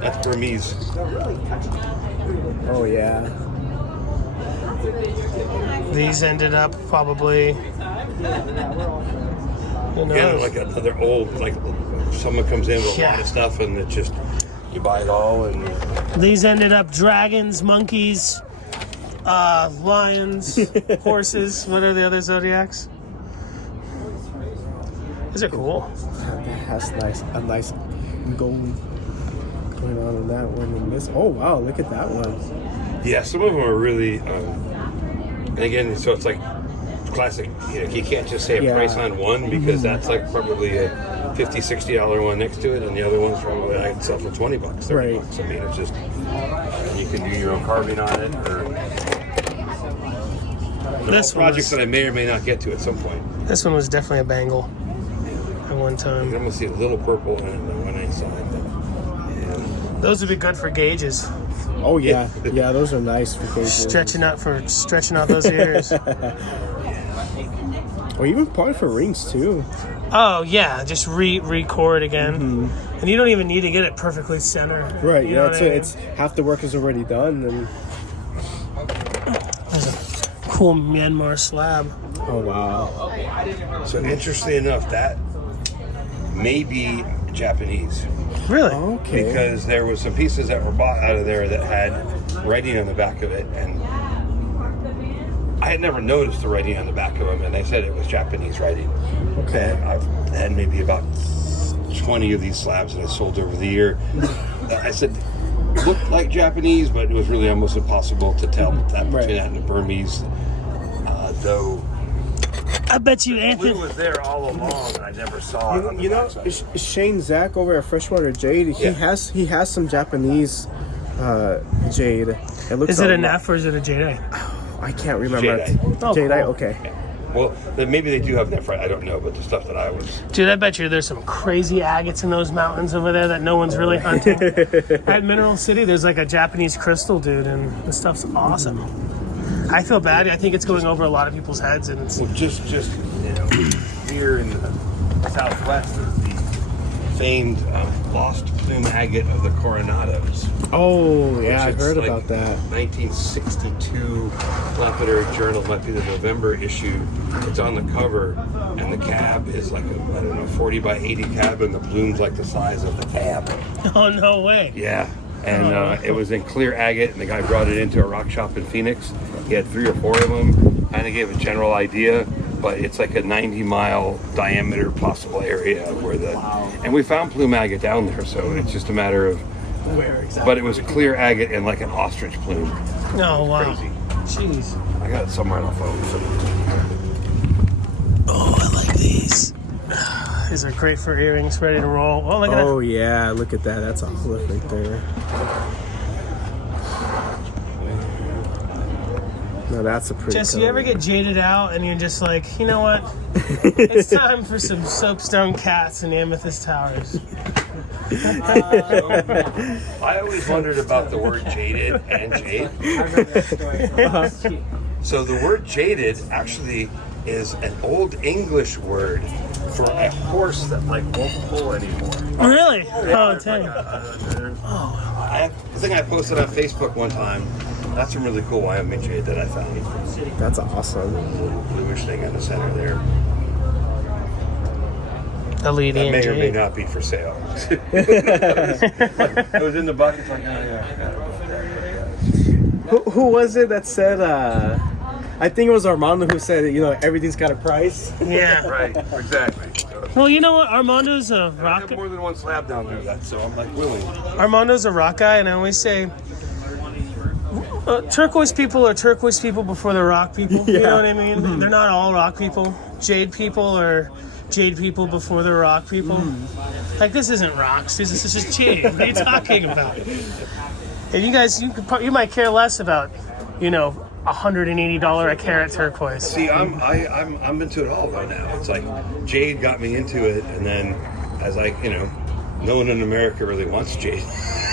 that's Burmese. Oh yeah. These ended up probably, Again, like another old, like someone comes in with a lot Yeah. of stuff and it just, you buy it all and these ended up dragons, monkeys, lions, horses. What are the other zodiacs? These are cool. That has a nice gold going on in that one. And this, oh wow, look at that one. yeah, some of them are really, and again, so it's like classic, you can't just say a Yeah. price on one, because that's like probably a $50, $60 one next to it, and the other one's probably I can sell for $20, $30. Right. I mean, it's just, you can do your own carving on it, or This one projects was, that I may or may not get to at some point. this one was definitely a bangle at one You can time. almost see a little purple in it when I saw it. Those would be good for gauges. Oh yeah, yeah, those are nice for cases. Stretching out those ears. Or even probably for rings too. Oh yeah, just record again, and you don't even need to get it perfectly center. Right. You know Yeah. what I mean? It's half the work is already done. And There's a cool Myanmar slab. oh wow. So interestingly enough, that may be Japanese. Really? Okay. Because there was some pieces that were bought out of there that had writing on the back of it, and I had never noticed the writing on the back of them, and they said it was Japanese writing. Okay. And I've had maybe about 20 of these slabs that I sold over the year. I said, it looked like Japanese, but it was really almost impossible to tell that between that and the Burmese. Though I bet you, blue Anthony. was there all along, and I never saw it on the You know, backside. Shane Zach over at Freshwater Jade. He has some Japanese jade. Is it a Neph or is it a Jadeite? I can't remember. Jadeite. Oh, Jadeite. cool. Okay. Well, then maybe they do have Nephrite. I don't know, but the stuff that I was... Dude, I bet you there's some crazy agates in those mountains over there that no one's really hunting. At Mineral City, there's like a Japanese crystal, dude, and this stuff's awesome. I feel bad. I think it's going over a lot of people's heads, and it's... Well, just you know, here in the southwest is the famed lost plume agate of the Coronados. Oh yeah, I Which heard it's like about that. 1962 Lapidary Journal, might be the November issue. It's on the cover, and the cab is like a, I don't know, 40 by 80 cab, and the plume's like the size of the cab. Oh, no way. Yeah. And it was in clear agate, and the guy brought it into a rock shop in Phoenix. He had 3 or 4 of them, kind of gave a general idea, but it's like a 90-mile diameter possible area where the... Wow. And we found plume agate down there, so it's just a matter of... Where exactly? But it was clear agate and like an ostrich plume. Oh, wow. Crazy. Jeez. I got it somewhere on my phone. So. Oh, I like these. These are great for earrings, ready to roll. Oh, look at Oh yeah, look at that. That's a cliff right there. No, that's a pretty. that. Jess, you color. ever get jaded out and you're just like, you know what? It's time for some soapstone cats and amethyst towers. I always wondered about the word jaded and jade. So the word jaded actually is an old English word for a horse that like won't pull anymore. Really? Oh, There's like dang. the thing I posted on Facebook one time. That's some really cool Wyoming jade that I found. That's awesome. Little bluish thing in the center there. The lady That in may or may jade. not be for sale. It was in the bucket. It's like, oh yeah. Who was it that said? I think it was Armando who said, you know, everything's got a price. Yeah. Right, exactly. So, Well, you know what? Armando's a I rock. have more than one slab down there, so I'm like willing. Armando's a rock guy, and I always say, turquoise people are turquoise people before they're rock people. You know what I mean? They're not all rock people. Jade people are jade people before they're rock people. Like, this isn't rocks. This is just jade. What are you talking about? And you guys, you might care less about, you know, $180 a carat turquoise. See, I'm into it all right now. It's like jade got me into it, and then as no one in America really wants jade.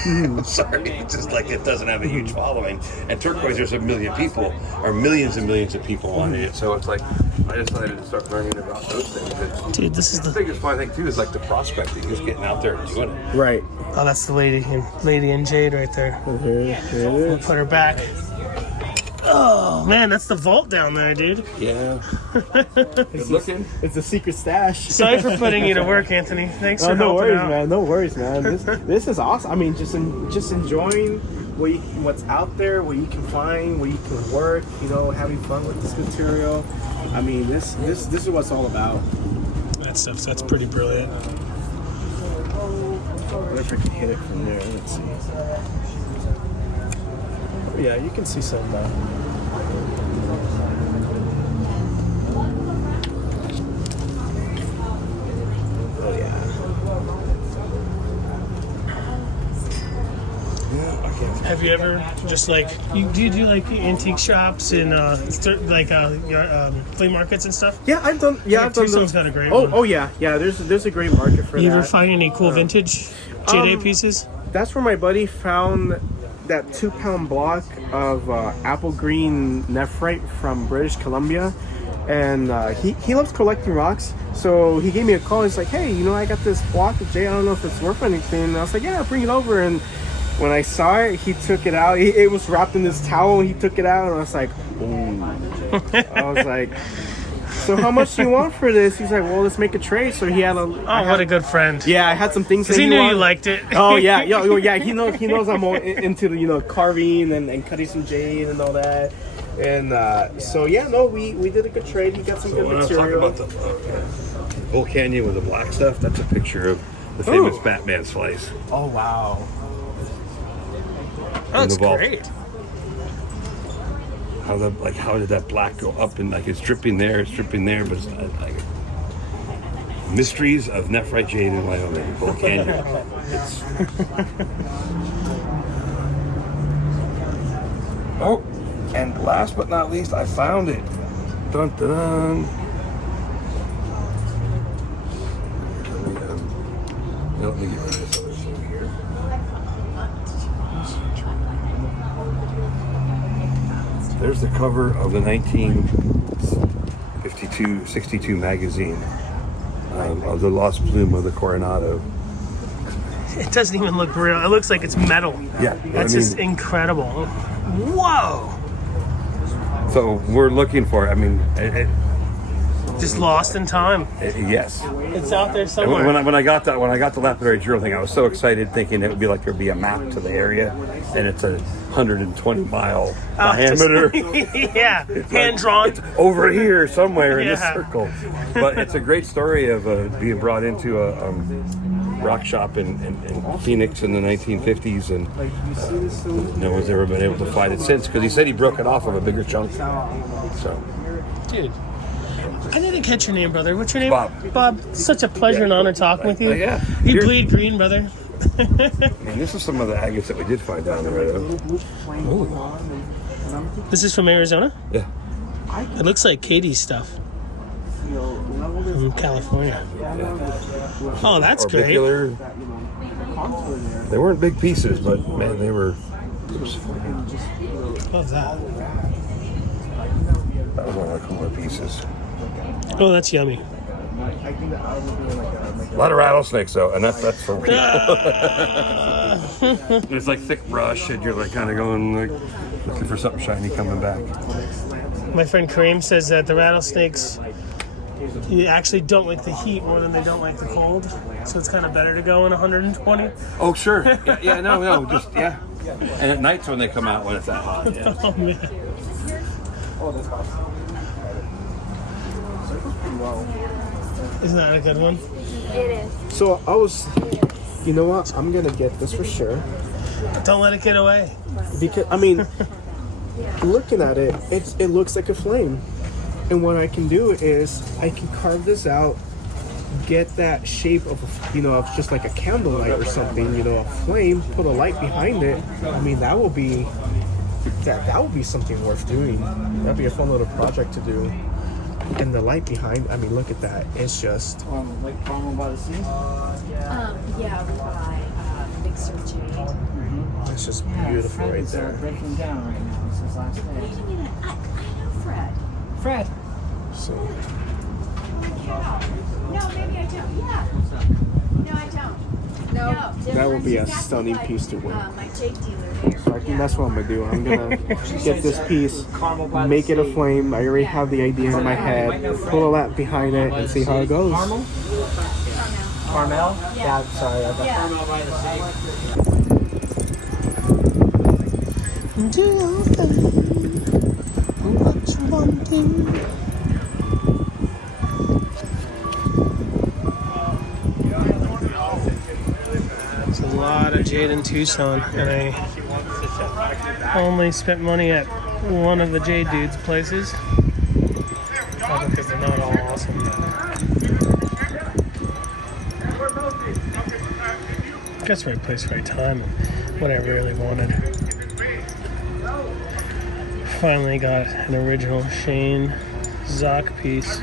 I'm sorry, it's just like it doesn't have a huge following. And turquoise, there's a million people, or millions and millions of people wanting it. So it's like I decided to start learning about those things. Dude, this is The the... biggest fun thing too is like the prospecting, just getting out there and doing it. Right. Oh, that's the lady in jade right there. We'll put her back. Oh, man, that's the vault down there, dude. Yeah. Good looking. It's a secret stash. Sorry for putting you to work, Anthony. Thanks Oh, for no helping worries, out. man. No worries, man. This is awesome. I mean, just enjoying what's out there, what you can find, what you can work. You know, having fun with this material. I mean, this is what it's all about. That's pretty brilliant. What if I can hit it from there? Let's see. Oh, yeah, you can see some. Oh yeah. Have you ever just like do you do like antique shops and flea markets and stuff? Yeah, I've done. Yeah, I've done Tucson's those. got a great Oh, one. oh yeah, yeah. There's a great market for You that. ever find any cool vintage Jadeite pieces? That's where my buddy found that 2-pound block of apple green nephrite from British Columbia. and he loves collecting rocks. So he gave me a call. He's like, hey, I got this block of jade. I don't know if it's worth anything. And I was like, yeah, bring it over. And when I saw it, he took it out. It was wrapped in this towel. And he took it out, and I was like, ooh. I was like, so how much do you want for this? He's like, well, let's make a trade. So he had what a good friend. Yeah, I had some things. Because he knew you liked it. Oh yeah, yeah. He knows I'm all into the carving and cutting some jade and all that. And so yeah, no, we did a good trade. He got some good material. When I was talking about the Bull Canyon with the black stuff, that's a picture of the famous Batman slice. Oh wow, That's great. How did that black go up and it's dripping there, but it's not, like mysteries of Nephrite Jade in Wyoming, Bull Canyon. Oh, and last but not least, I found it. Dun dun dun. Let me get rid of this other shit here. There's the cover of the 1962 magazine of the Lost Plume of the Coronado. It doesn't even look real. It looks like it's metal. Yeah. That's just incredible. Whoa! So we're looking for it. Just lost in time. Yes. It's out there somewhere. When I got the Lapidary drill thing, I was so excited, thinking it would be like there'd be a map to the area, and it's a 120-mile diameter. Yeah, hand drawn. It's over here somewhere in this circle. But it's a great story of being brought into a rock shop in Phoenix in the 1950s, and no one's ever been able to find it since, because he said he broke it off of a bigger chunk. So, dude, I didn't catch your name, brother. What's your name? Bob. Bob, such a pleasure and honor talking with you. Yeah. You bleed green, brother. And this is some of the agates that we did find down there. Ooh. This is from Arizona? Yeah. It looks like Katie's stuff. From California. Yeah. Oh, that's Orbicular. great. They weren't big pieces, but man, they were. What's that? That was one of the cooler pieces. Oh, that's yummy. A lot of rattlesnakes, though, and that's for real. It's like thick brush, and you're like kind of going looking for something shiny coming back. My friend Macrame says that the rattlesnakes actually don't like the heat more than they don't like the cold, so it's kind of better to go in 120. Oh, sure. No, just yeah. And at night's when they come out when it's that hot. Yeah. Oh man. Isn't that a good one? It is. So I was, you know what? I'm gonna get this for sure. Don't let it get away. Because looking at it, it looks like a flame, and what I can do is I can carve this out, get that shape of of just like a candlelight or something, a flame, put a light behind it. That will be something worth doing. That'd be a fun little project to do. And the light behind, look at that. It's just. Like caramel by the sea? Yeah, we buy mixer jade. It's just beautiful right there. Breaking down right now. It's his last day. Wait a minute. I know Fred. Fred. So. No, maybe I don't. Yeah. No, I don't. No. That would be a stunning piece to win. My jade dealer here. So I think that's what I'm gonna do. I'm gonna get this piece, make it a flame. I already have the idea in my head. Put a lamp behind it and see how it goes. Caramel? Yeah, sorry. I got caramel by the sea. Do your thing. What you wanting? There's a lot of jade in Tucson, and I only spent money at one of the jade dudes' places. Probably because they're not all awesome. Guess right place, right time, and what I really wanted. Finally got an original Shane Zoc piece.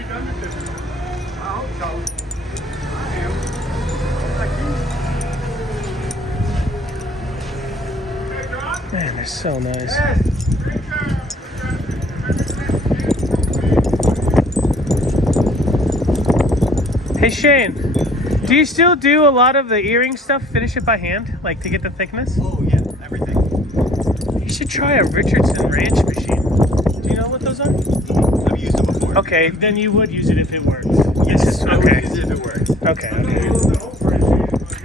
Man, they're so nice. Hey Shane, do you still do a lot of the earring stuff? Finish it by hand, like to get the thickness? Oh yeah, everything. You should try a Richardson Ranch machine. Do you know what those are? I've used them before. Okay, then you would use it if it worked. Yes, This is, I would okay. use it if it worked. Okay.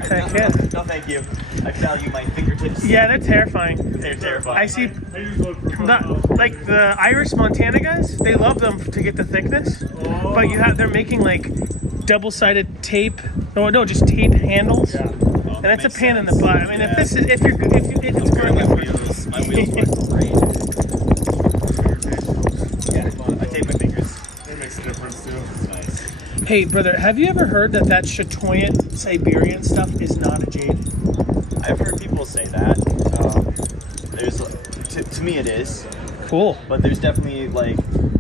Heck yeah. No, thank you. I value my fingertips. Yeah, they're terrifying. They're terrifying. I see, like the Irish Montana guys, they love them to get the thickness, but they're making like double-sided tape. No, just tape handles, and that's a pain in the butt. I mean, if it's good, My wheels work great. Yeah, I tape my fingers. It makes a difference too. It's nice. Hey, brother, have you ever heard that Chatoyant Siberian stuff is not a jade? I've heard people say that. To me it is, Cool. but there's definitely like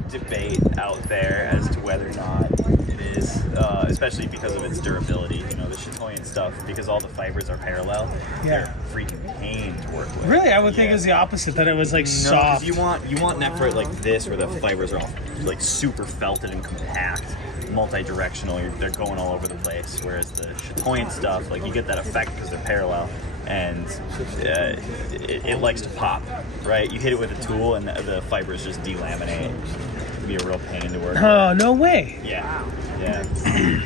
debate out there as to whether or not it is, especially because of its durability. You know, the Chatoyant stuff, because all the fibers are parallel. Yeah. They're freaking pain to work with. Really, I would think it was the opposite, that it was like No, 'cause soft. you want Nephrite like this, where the fibers are all like super felted and compact, multi-directional. They're going all over the place. Whereas the Chatoyant stuff, like you get that effect because they're parallel, and it likes to pop. Right? You hit it with a tool, and the fibers just delaminate. It'd be a real pain to work with. Oh, no way. Yeah. Yeah.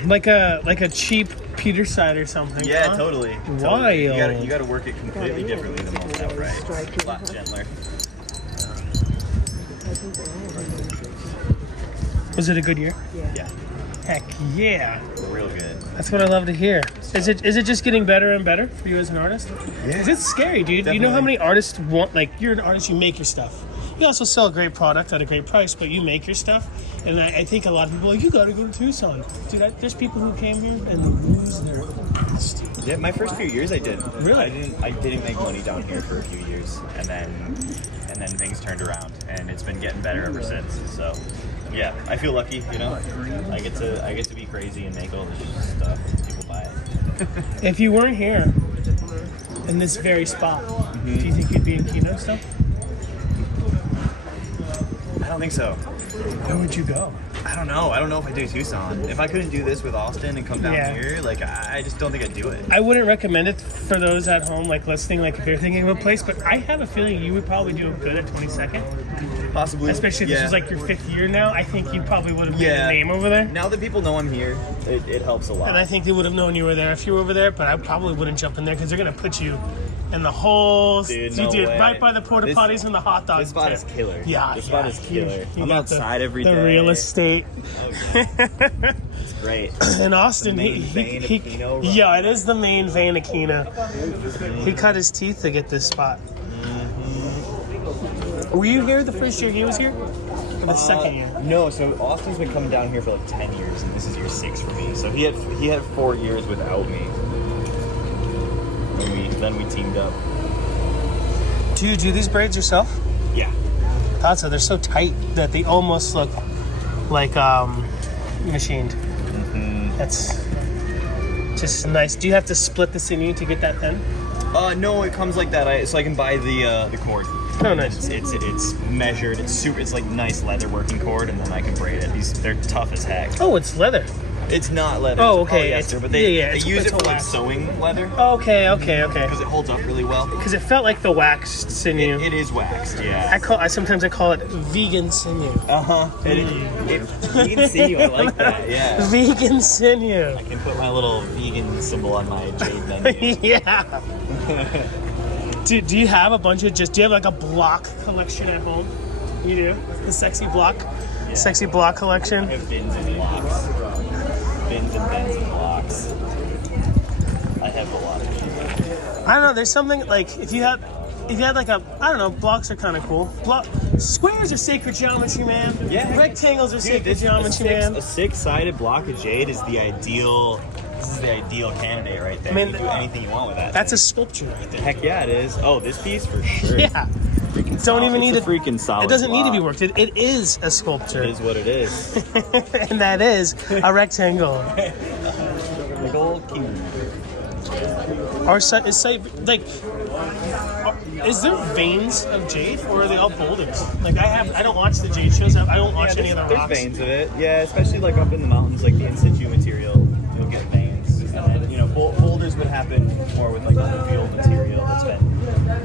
Like a cheap Peter side or something. Yeah, huh? totally. Wild. You gotta work it completely differently than most Nephrite. A lot gentler. Was it a good year? Yeah. Heck yeah. Real good. That's what I love to hear. Is it just getting better and better for you as an artist? Yeah. 'Cause it's scary, dude. You know how many artists want, like, you're an artist, you make your stuff. You also sell a great product at a great price, but you make your stuff. And I think a lot of people are like, you gotta go to Tucson. Dude, there's people who came here and lose their best. Yeah, my first few years I did. Really? I didn't make money down here for a few years, and then things turned around, and it's been getting better ever since. So, yeah, I feel lucky. You know, I get to be crazy and make all this stuff. And people buy it. If you weren't here in this very spot, do you think you'd be in Keno still? I don't think so. Where would you go? I don't know. I don't know if I do Tucson. If I couldn't do this with Austin and come down Yeah. here, like I just don't think I'd do it. I wouldn't recommend it for those at home, like listening, like if you're thinking of a place, but I have a feeling you would probably do good at 22nd. Possibly. Especially if this Yeah. was like your 5th year now. I think you probably would have made Yeah. a name over there. Now that people know I'm here, it helps a lot. And I think they would have known you were there if you were over there, but I probably wouldn't jump in there because they're going to put you in the whole... Dude, you no did way. right by the porta potties and the hot dog This spot tip. is killer. Yeah, This spot is killer. I'm got outside every the day. real estate. It's great. In Austin, The main vein of Keno, right? yeah, it is the main vein of Keno. He cut his teeth to get this spot. Were you here the first year he was here? Or the second year? No, so Austin's been coming down here for like 10 years, and this is year 6 for me. So he had 4 years without me. Then we teamed up. Do you do these braids yourself? Yeah. Thought so. They're so tight that they almost look like machined. That's just nice. Do you have to split the sinew to get that thin? No, it comes like that. So I can buy the cord. Oh, nice. It's measured. It's like nice leather working cord, and then I can braid it. They're tough as heck. Oh, it's leather. It's not leather. Oh, it's okay. polyester, but they it's use it for like wax. sewing leather Okay. because it holds up really well. Because it felt like the waxed sinew. It is waxed, yeah. Sometimes I call it vegan sinew. Vegan sinew, I like that. Yeah. Vegan sinew. I can put my little vegan symbol on my jade menu. Yeah. Do you have a bunch of do you have like a block collection at home? You do? The sexy block? Yeah. Sexy block collection? I have bins and blocks. Bins and bins and blocks. I have a lot of these. I don't know, there's something like if you had like blocks are kind of cool. Squares are sacred geometry, man. Yeah. Rectangles are sacred geometry, man. A six-sided block of jade is the ideal. This is the ideal candidate right there. I mean, you can do anything you want with that. That's a sculpture right there. Heck yeah, it is. Oh, this piece for sure. Yeah. Don't even need it's a freaking solid. It doesn't need to be block. worked. It is a sculpture. It is what it is. And that is a rectangle. Big old king. Is there veins of jade or are they all boulders? Like I don't watch the jade shows. I don't watch any of the There's rocks. veins of it. Yeah, especially like up in the mountains, like the in situ material. been more with like alluvial material that's been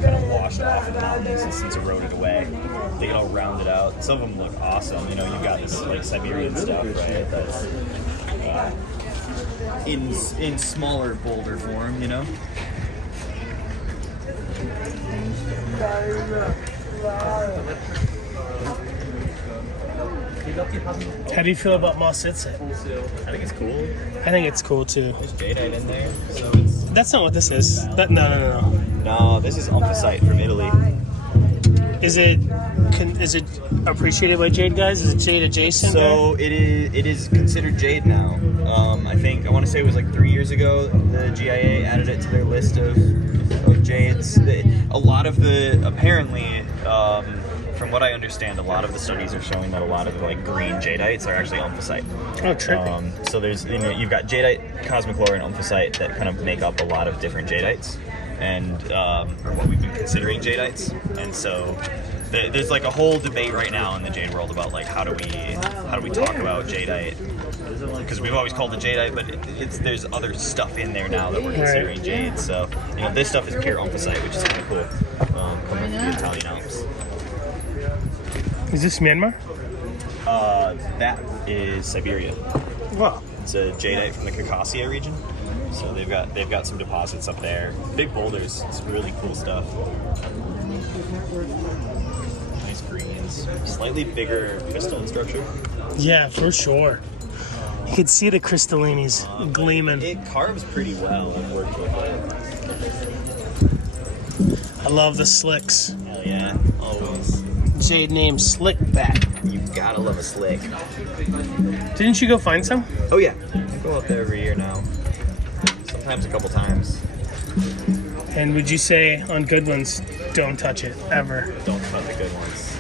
kind of washed off in the mountains and since eroded away. They get all rounded out. Some of them look awesome. You know, you've got this like Siberian stuff, right? That's in smaller boulder form, you know. How do you feel about Moss Itse? I think it's cool. I think it's cool too. There's jadeite in there, so it's... That's not what this is. No. No, this is amphicite from Italy. Is it appreciated by jade guys? Is it jade adjacent? So it is considered jade now. I want to say it was like 3 years ago the GIA added it to their list of jades. A lot of the apparently. From what I understand, a lot of the studies are showing that a lot of the like green jadeites are actually amphicite. Oh, trippy. So there's you've got jadeite, cosmic ore, and amphicite that kind of make up a lot of different jadeites, and or what we've been considering jadeites. And so there's like a whole debate right now in the jade world about like how do we talk about jadeite, because we've always called it jadeite, but there's other stuff in there now that we're considering jade. So this stuff is pure amphicite, which is kind of cool, coming from the Italian Alps. Is this Myanmar? That is Siberia. Wow. It's a jadeite from the Caucasia region. So they've got some deposits up there. Big boulders. It's really cool stuff. Nice greens. Slightly bigger crystalline structure. Yeah, for sure. You could see the crystallinis gleaming. It carves pretty well and works with it. I love the slicks. Hell yeah. Always. Jade name Slickback. You gotta love a slick. Didn't you go find some? Oh yeah. I go up there every year now. Sometimes a couple times. And would you say on good ones, don't touch it, ever? Don't cut the good ones.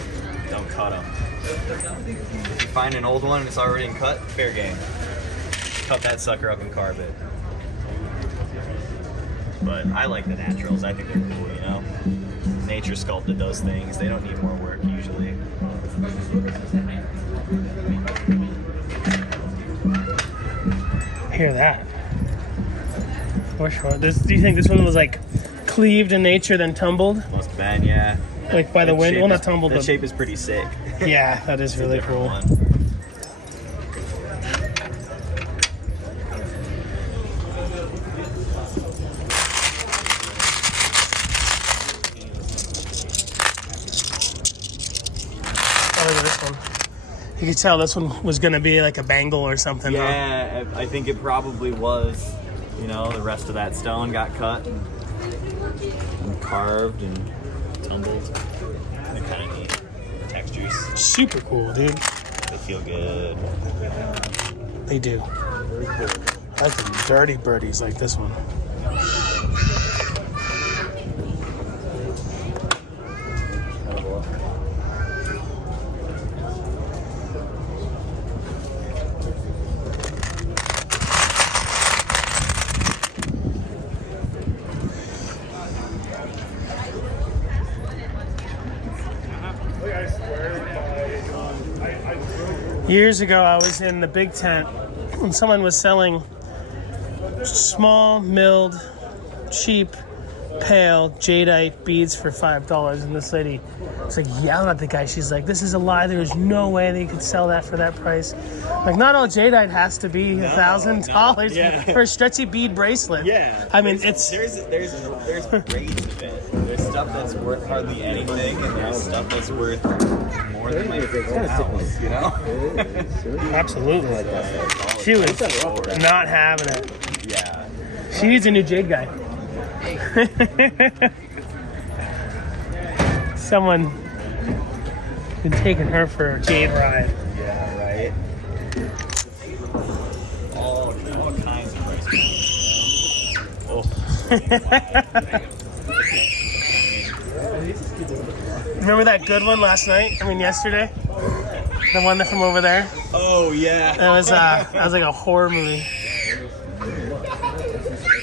Don't cut them. If you find an old one and it's already in cut, fair game. Cut that sucker up and carve it. But I like the naturals. I think they're cool, you know? Nature sculpted those things. They don't need more work usually. Hear that? For sure. Do you think this one was like cleaved in nature, then tumbled? Must have been, yeah. Like by the That wind? shape Well, not is- tumbled, That but shape is pretty sick. yeah, that is really Different cool. one. Oh, look at this one. You could tell this one was gonna be like a bangle or something. Huh? Yeah, I think it probably was. You know, the rest of that stone got cut and carved and tumbled. They're kind of neat textures. Super cool, dude. They feel good. They do. I like the dirty birdies like this one. Years ago, I was in the big tent and someone was selling small, milled, cheap, pale jadeite beads for $5. And this lady was like yelling at the guy. She's like, "This is a lie. There's no way they could sell that for that price." Like, not all jadeite has to be $1,000 yeah. for a stretchy bead bracelet. Yeah. I mean, there's grades of it. There's stuff that's worth hardly anything, and there's stuff that's worth more than my house, you know? Absolutely. She was not having it. Yeah. She needs a new jade guy. Someone been taking her for a jade ride. Yeah, right. All kinds of price points. Remember that good one last night? I mean, yesterday? The one from over there? Oh yeah. That was like a horror movie.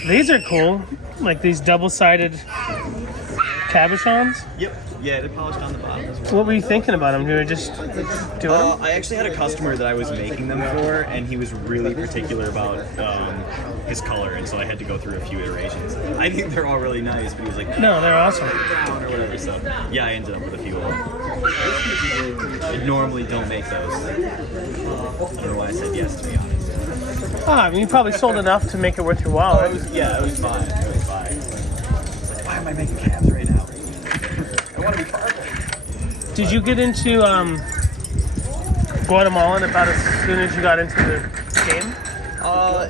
These are cool. Like these double-sided cabochons. Yep. Yeah, they're polished on the bottom as well. What were you thinking about them? You were just doing them? I actually had a customer that I was making them for, and he was really particular about his color, and so I had to go through a few iterations. I think they're all really nice, but he was like, No, they're awesome. or whatever. So yeah, I ended up with a few of them. I normally don't make those. I don't know why I said yes, to be honest. I mean, you probably sold enough to make it worth your while. It was fine. It was fine. It's like, why am I making cabs right now? I want to be carbon. Did you get into Guatemalan about as soon as you got into the game?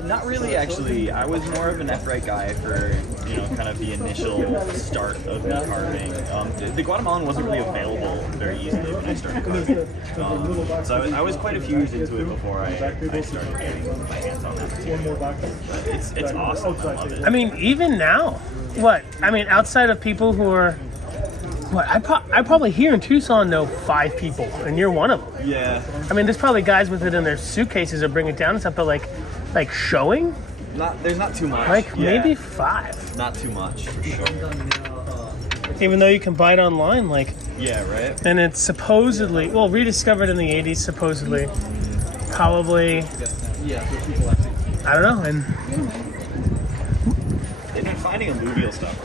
Not really, actually. I was more of a Nephrite guy for, kind of the initial start of me carving. The Guatemalan wasn't really available very easily when I started carving. So I was quite a few years into it before I started getting my hands on that material. But it's awesome. I love it. I mean, even now, outside of people who are, I probably here in Tucson know 5 people, and you're one of them. Yeah. I mean, there's probably guys with it in their suitcases or bring it down and stuff, but like showing? There's not too much. Maybe 5. Not too much, for sure. Even though you can buy it online, Yeah, right? and it's supposedly, rediscovered in the 80s, supposedly. Probably, I don't know, and They've been finding alluvial stuff.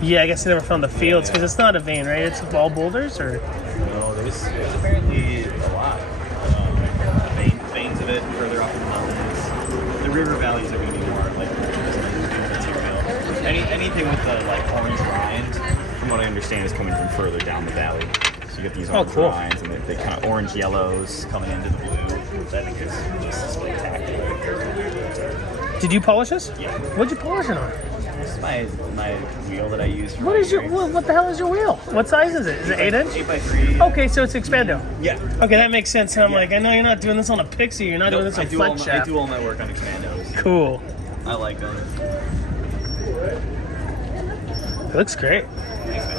yeah, I guess they never found the fields, because it's not a vein, right? It's all boulders, or? No, there's apparently a lot. Veins of it further up in the mountains. The river valleys are going to be more like material. Anything with the orange rind, from what I understand, is coming from further down the valley. So you get these orange rinds and they kind of orange yellows coming into the blue, which I think is just spectacular. Did you polish this? Yeah. What'd you polish it on? This is my wheel that I use for What the hell is your wheel? What size is it? Is it 8-inch? 8x3. Okay, so it's Expando. Yeah. Okay, that makes sense. And I'm like, I know you're not doing this on a Pixie. You're not doing this on Flex I do all my work on Expandos. Cool. I like them. It looks great. Thanks, man.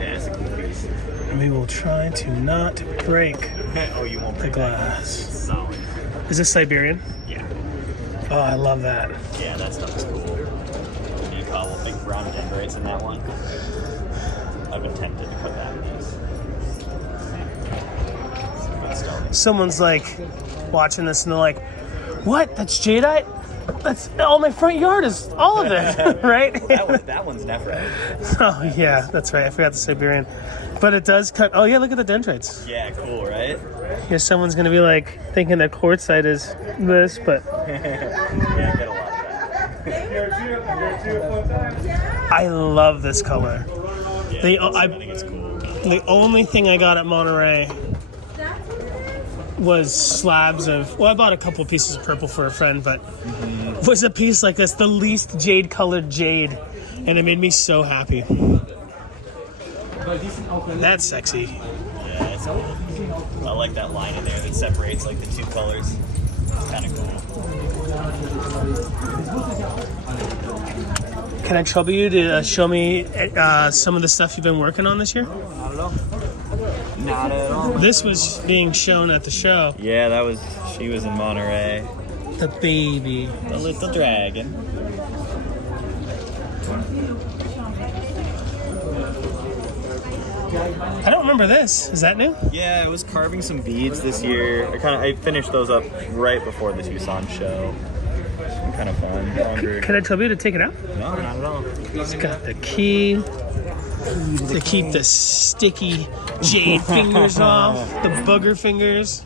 Yeah, it's a cool piece. And we will try to not break Oh, you won't the break that. glass. Solid. Is this Siberian? Yeah. Oh, I love that. Yeah, that stuff is cool. You need a couple big brown dendrites in that one. I've been tempted to put that in these. Some good stuff. Someone's watching this and they're like, what? That's Jadeite? That's all my front yard is all of it, right? That one's Nephrite. Oh, yeah, that's right. I forgot the Siberian. But it does cut. Oh, yeah, look at the dendrites. Yeah, cool, right? Here, someone's going to be thinking that quartzite is this, but Yeah, I get a lot of that. I love this color. Yeah, I think it's cool. The only thing I got at Monterey was slabs of, I bought a couple of pieces of purple for a friend, but was a piece like this, the least jade colored jade, and it made me so happy. That's sexy. Yeah, it's cool. I like that line in there that separates the two colors. It's kind of cool. Can I trouble you to show me some of the stuff you've been working on this year? Not at all. This was being shown at the show. Yeah, she was in Monterey. The baby. The little dragon. I don't remember this. Is that new? Yeah, I was carving some beads this year. I finished those up right before the Tucson show. Kind of fun. Can I trouble you to take it out? No, not at all. It's got the key to keep the sticky jade fingers off, the booger fingers.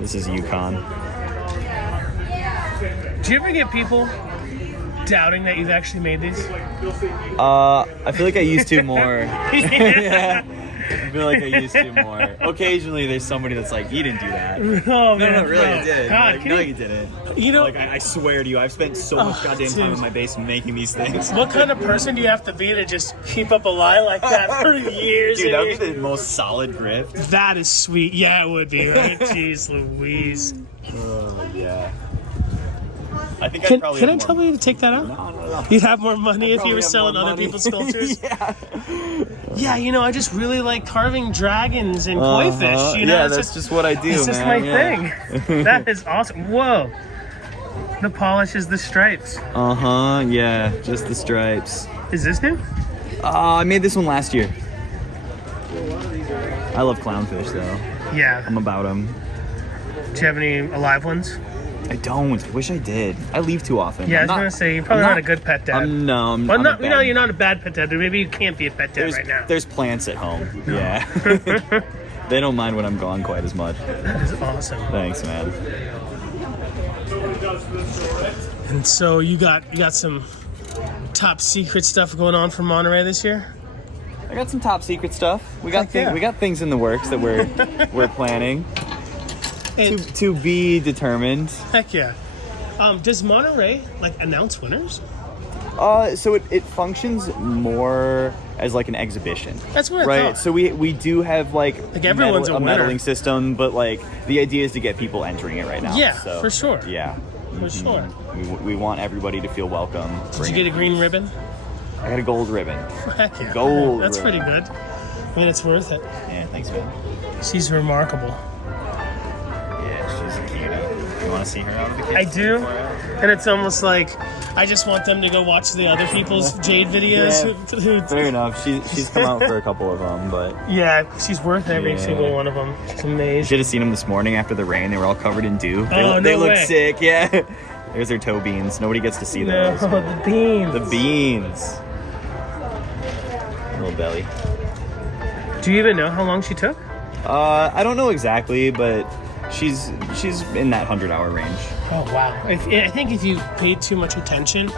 This is Yukon. Do you ever get people doubting that you've actually made these? I feel like I used to more. Yeah. I feel like I used to more. Occasionally, there's somebody that's like, "You didn't do that." Oh man, No, really, I did. God, No, you didn't. You know, I swear to you, I've spent so much goddamn time in my basement making these things. what kind of person do you have to be to just keep up a lie like that for years? Dude, and that would years? be the most solid grift. That is sweet. Yeah, it would be. Right? Jeez Louise. Oh yeah. I think Can probably I have tell more. you to take that out? No. You'd have more money if you Probably were have selling more other money. people's sculptures. Yeah. Yeah, I just really like carving dragons and koi fish. Yeah, it's that's just what I do, It's just man. my thing. That is awesome. Whoa. The polish is the stripes. Yeah, just the stripes. Is this new? I made this one last year. I love clownfish though. Yeah. I'm about them. Do you have any alive ones? I don't. Wish I did. I leave too often. Yeah, I was gonna say you're probably not a good pet dad. I'm well, I'm not, a you know, bad- you're not a bad pet dad, but maybe you can't be a pet dad right now. There's plants at home. Yeah. They don't mind when I'm gone quite as much. That is awesome. Thanks, man. And so you got some top secret stuff going on for Monterey this year? I got some top secret stuff. We got yeah. we got things in the works that we're planning. To be determined. Heck yeah. Does Monterey like announce winners? So it functions more as like an exhibition. That's what I right. thought. So we do have like everyone's a winner. medaling system, but like the idea is to get people entering it right now. Yeah, so, for sure. Yeah, For sure. We want everybody to feel welcome. Did you get a green ribbon? I got a gold ribbon. Heck yeah. Gold That's ribbon. pretty good. I mean, it's worth it. Yeah, thanks, man. She's remarkable. Yeah, she's a cutie. You want to see her out of the cage? I do. And it's almost like I just want them to go watch the other people's Jade videos. Yeah, fair enough. She's come out for a couple of them, but yeah, she's worth every Yeah. single one of them. She's amazing. should have seen them this morning after the rain. They were all covered in dew. Oh, They no look way. sick. Yeah. There's their toe beans. Nobody gets to see No, those. but- the beans. The beans. Little belly. Do you even know how long she took? I don't know exactly, but she's in that 100-hour range. Oh wow! I think if you paid too much attention,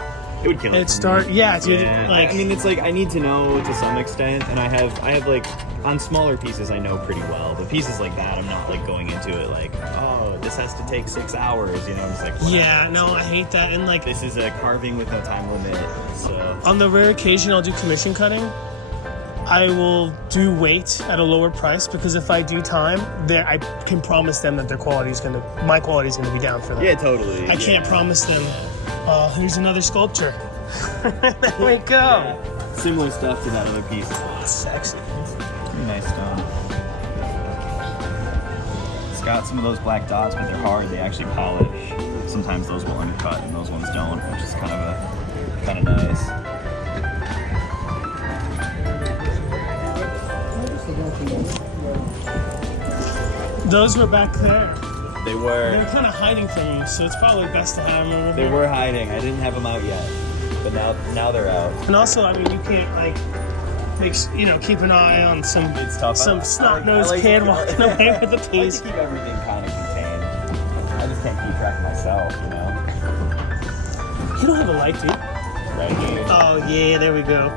It would kill it. it'd start. Yeah, dude. Yeah. Like I mean, it's like I need to know to some extent, and I have like on smaller pieces I know pretty well. But pieces like that, I'm not like going into it like, oh, this has to take 6 hours. You know, I'm just like, whatever. yeah, no, I hate that. And like This is a carving with no time limit. So on the rare occasion I'll do commission cutting, I will do weight at a lower price because if I do time, there I can promise them that my quality is gonna be down for them. yeah, totally. I can't promise them. Oh, here's another sculpture. There we go. Similar stuff to that other piece. Sexy. Pretty nice stone. It's got some of those black dots, but they're hard. They actually polish. Sometimes those will undercut, and those ones don't, which is kind of nice. Those were back there. They They were. were kind of hiding from them, so it's probably best to have them over They there. were hiding. I didn't have them out yet, but now they're out. And also, I mean, you can't like keep an eye on some It's tough. some I snot-nosed like- kid walking away with a I like piece. to keep everything kind of contained. I just can't keep track of myself, you know. You don't have a light, dude. Right, dude. Oh yeah, there we go.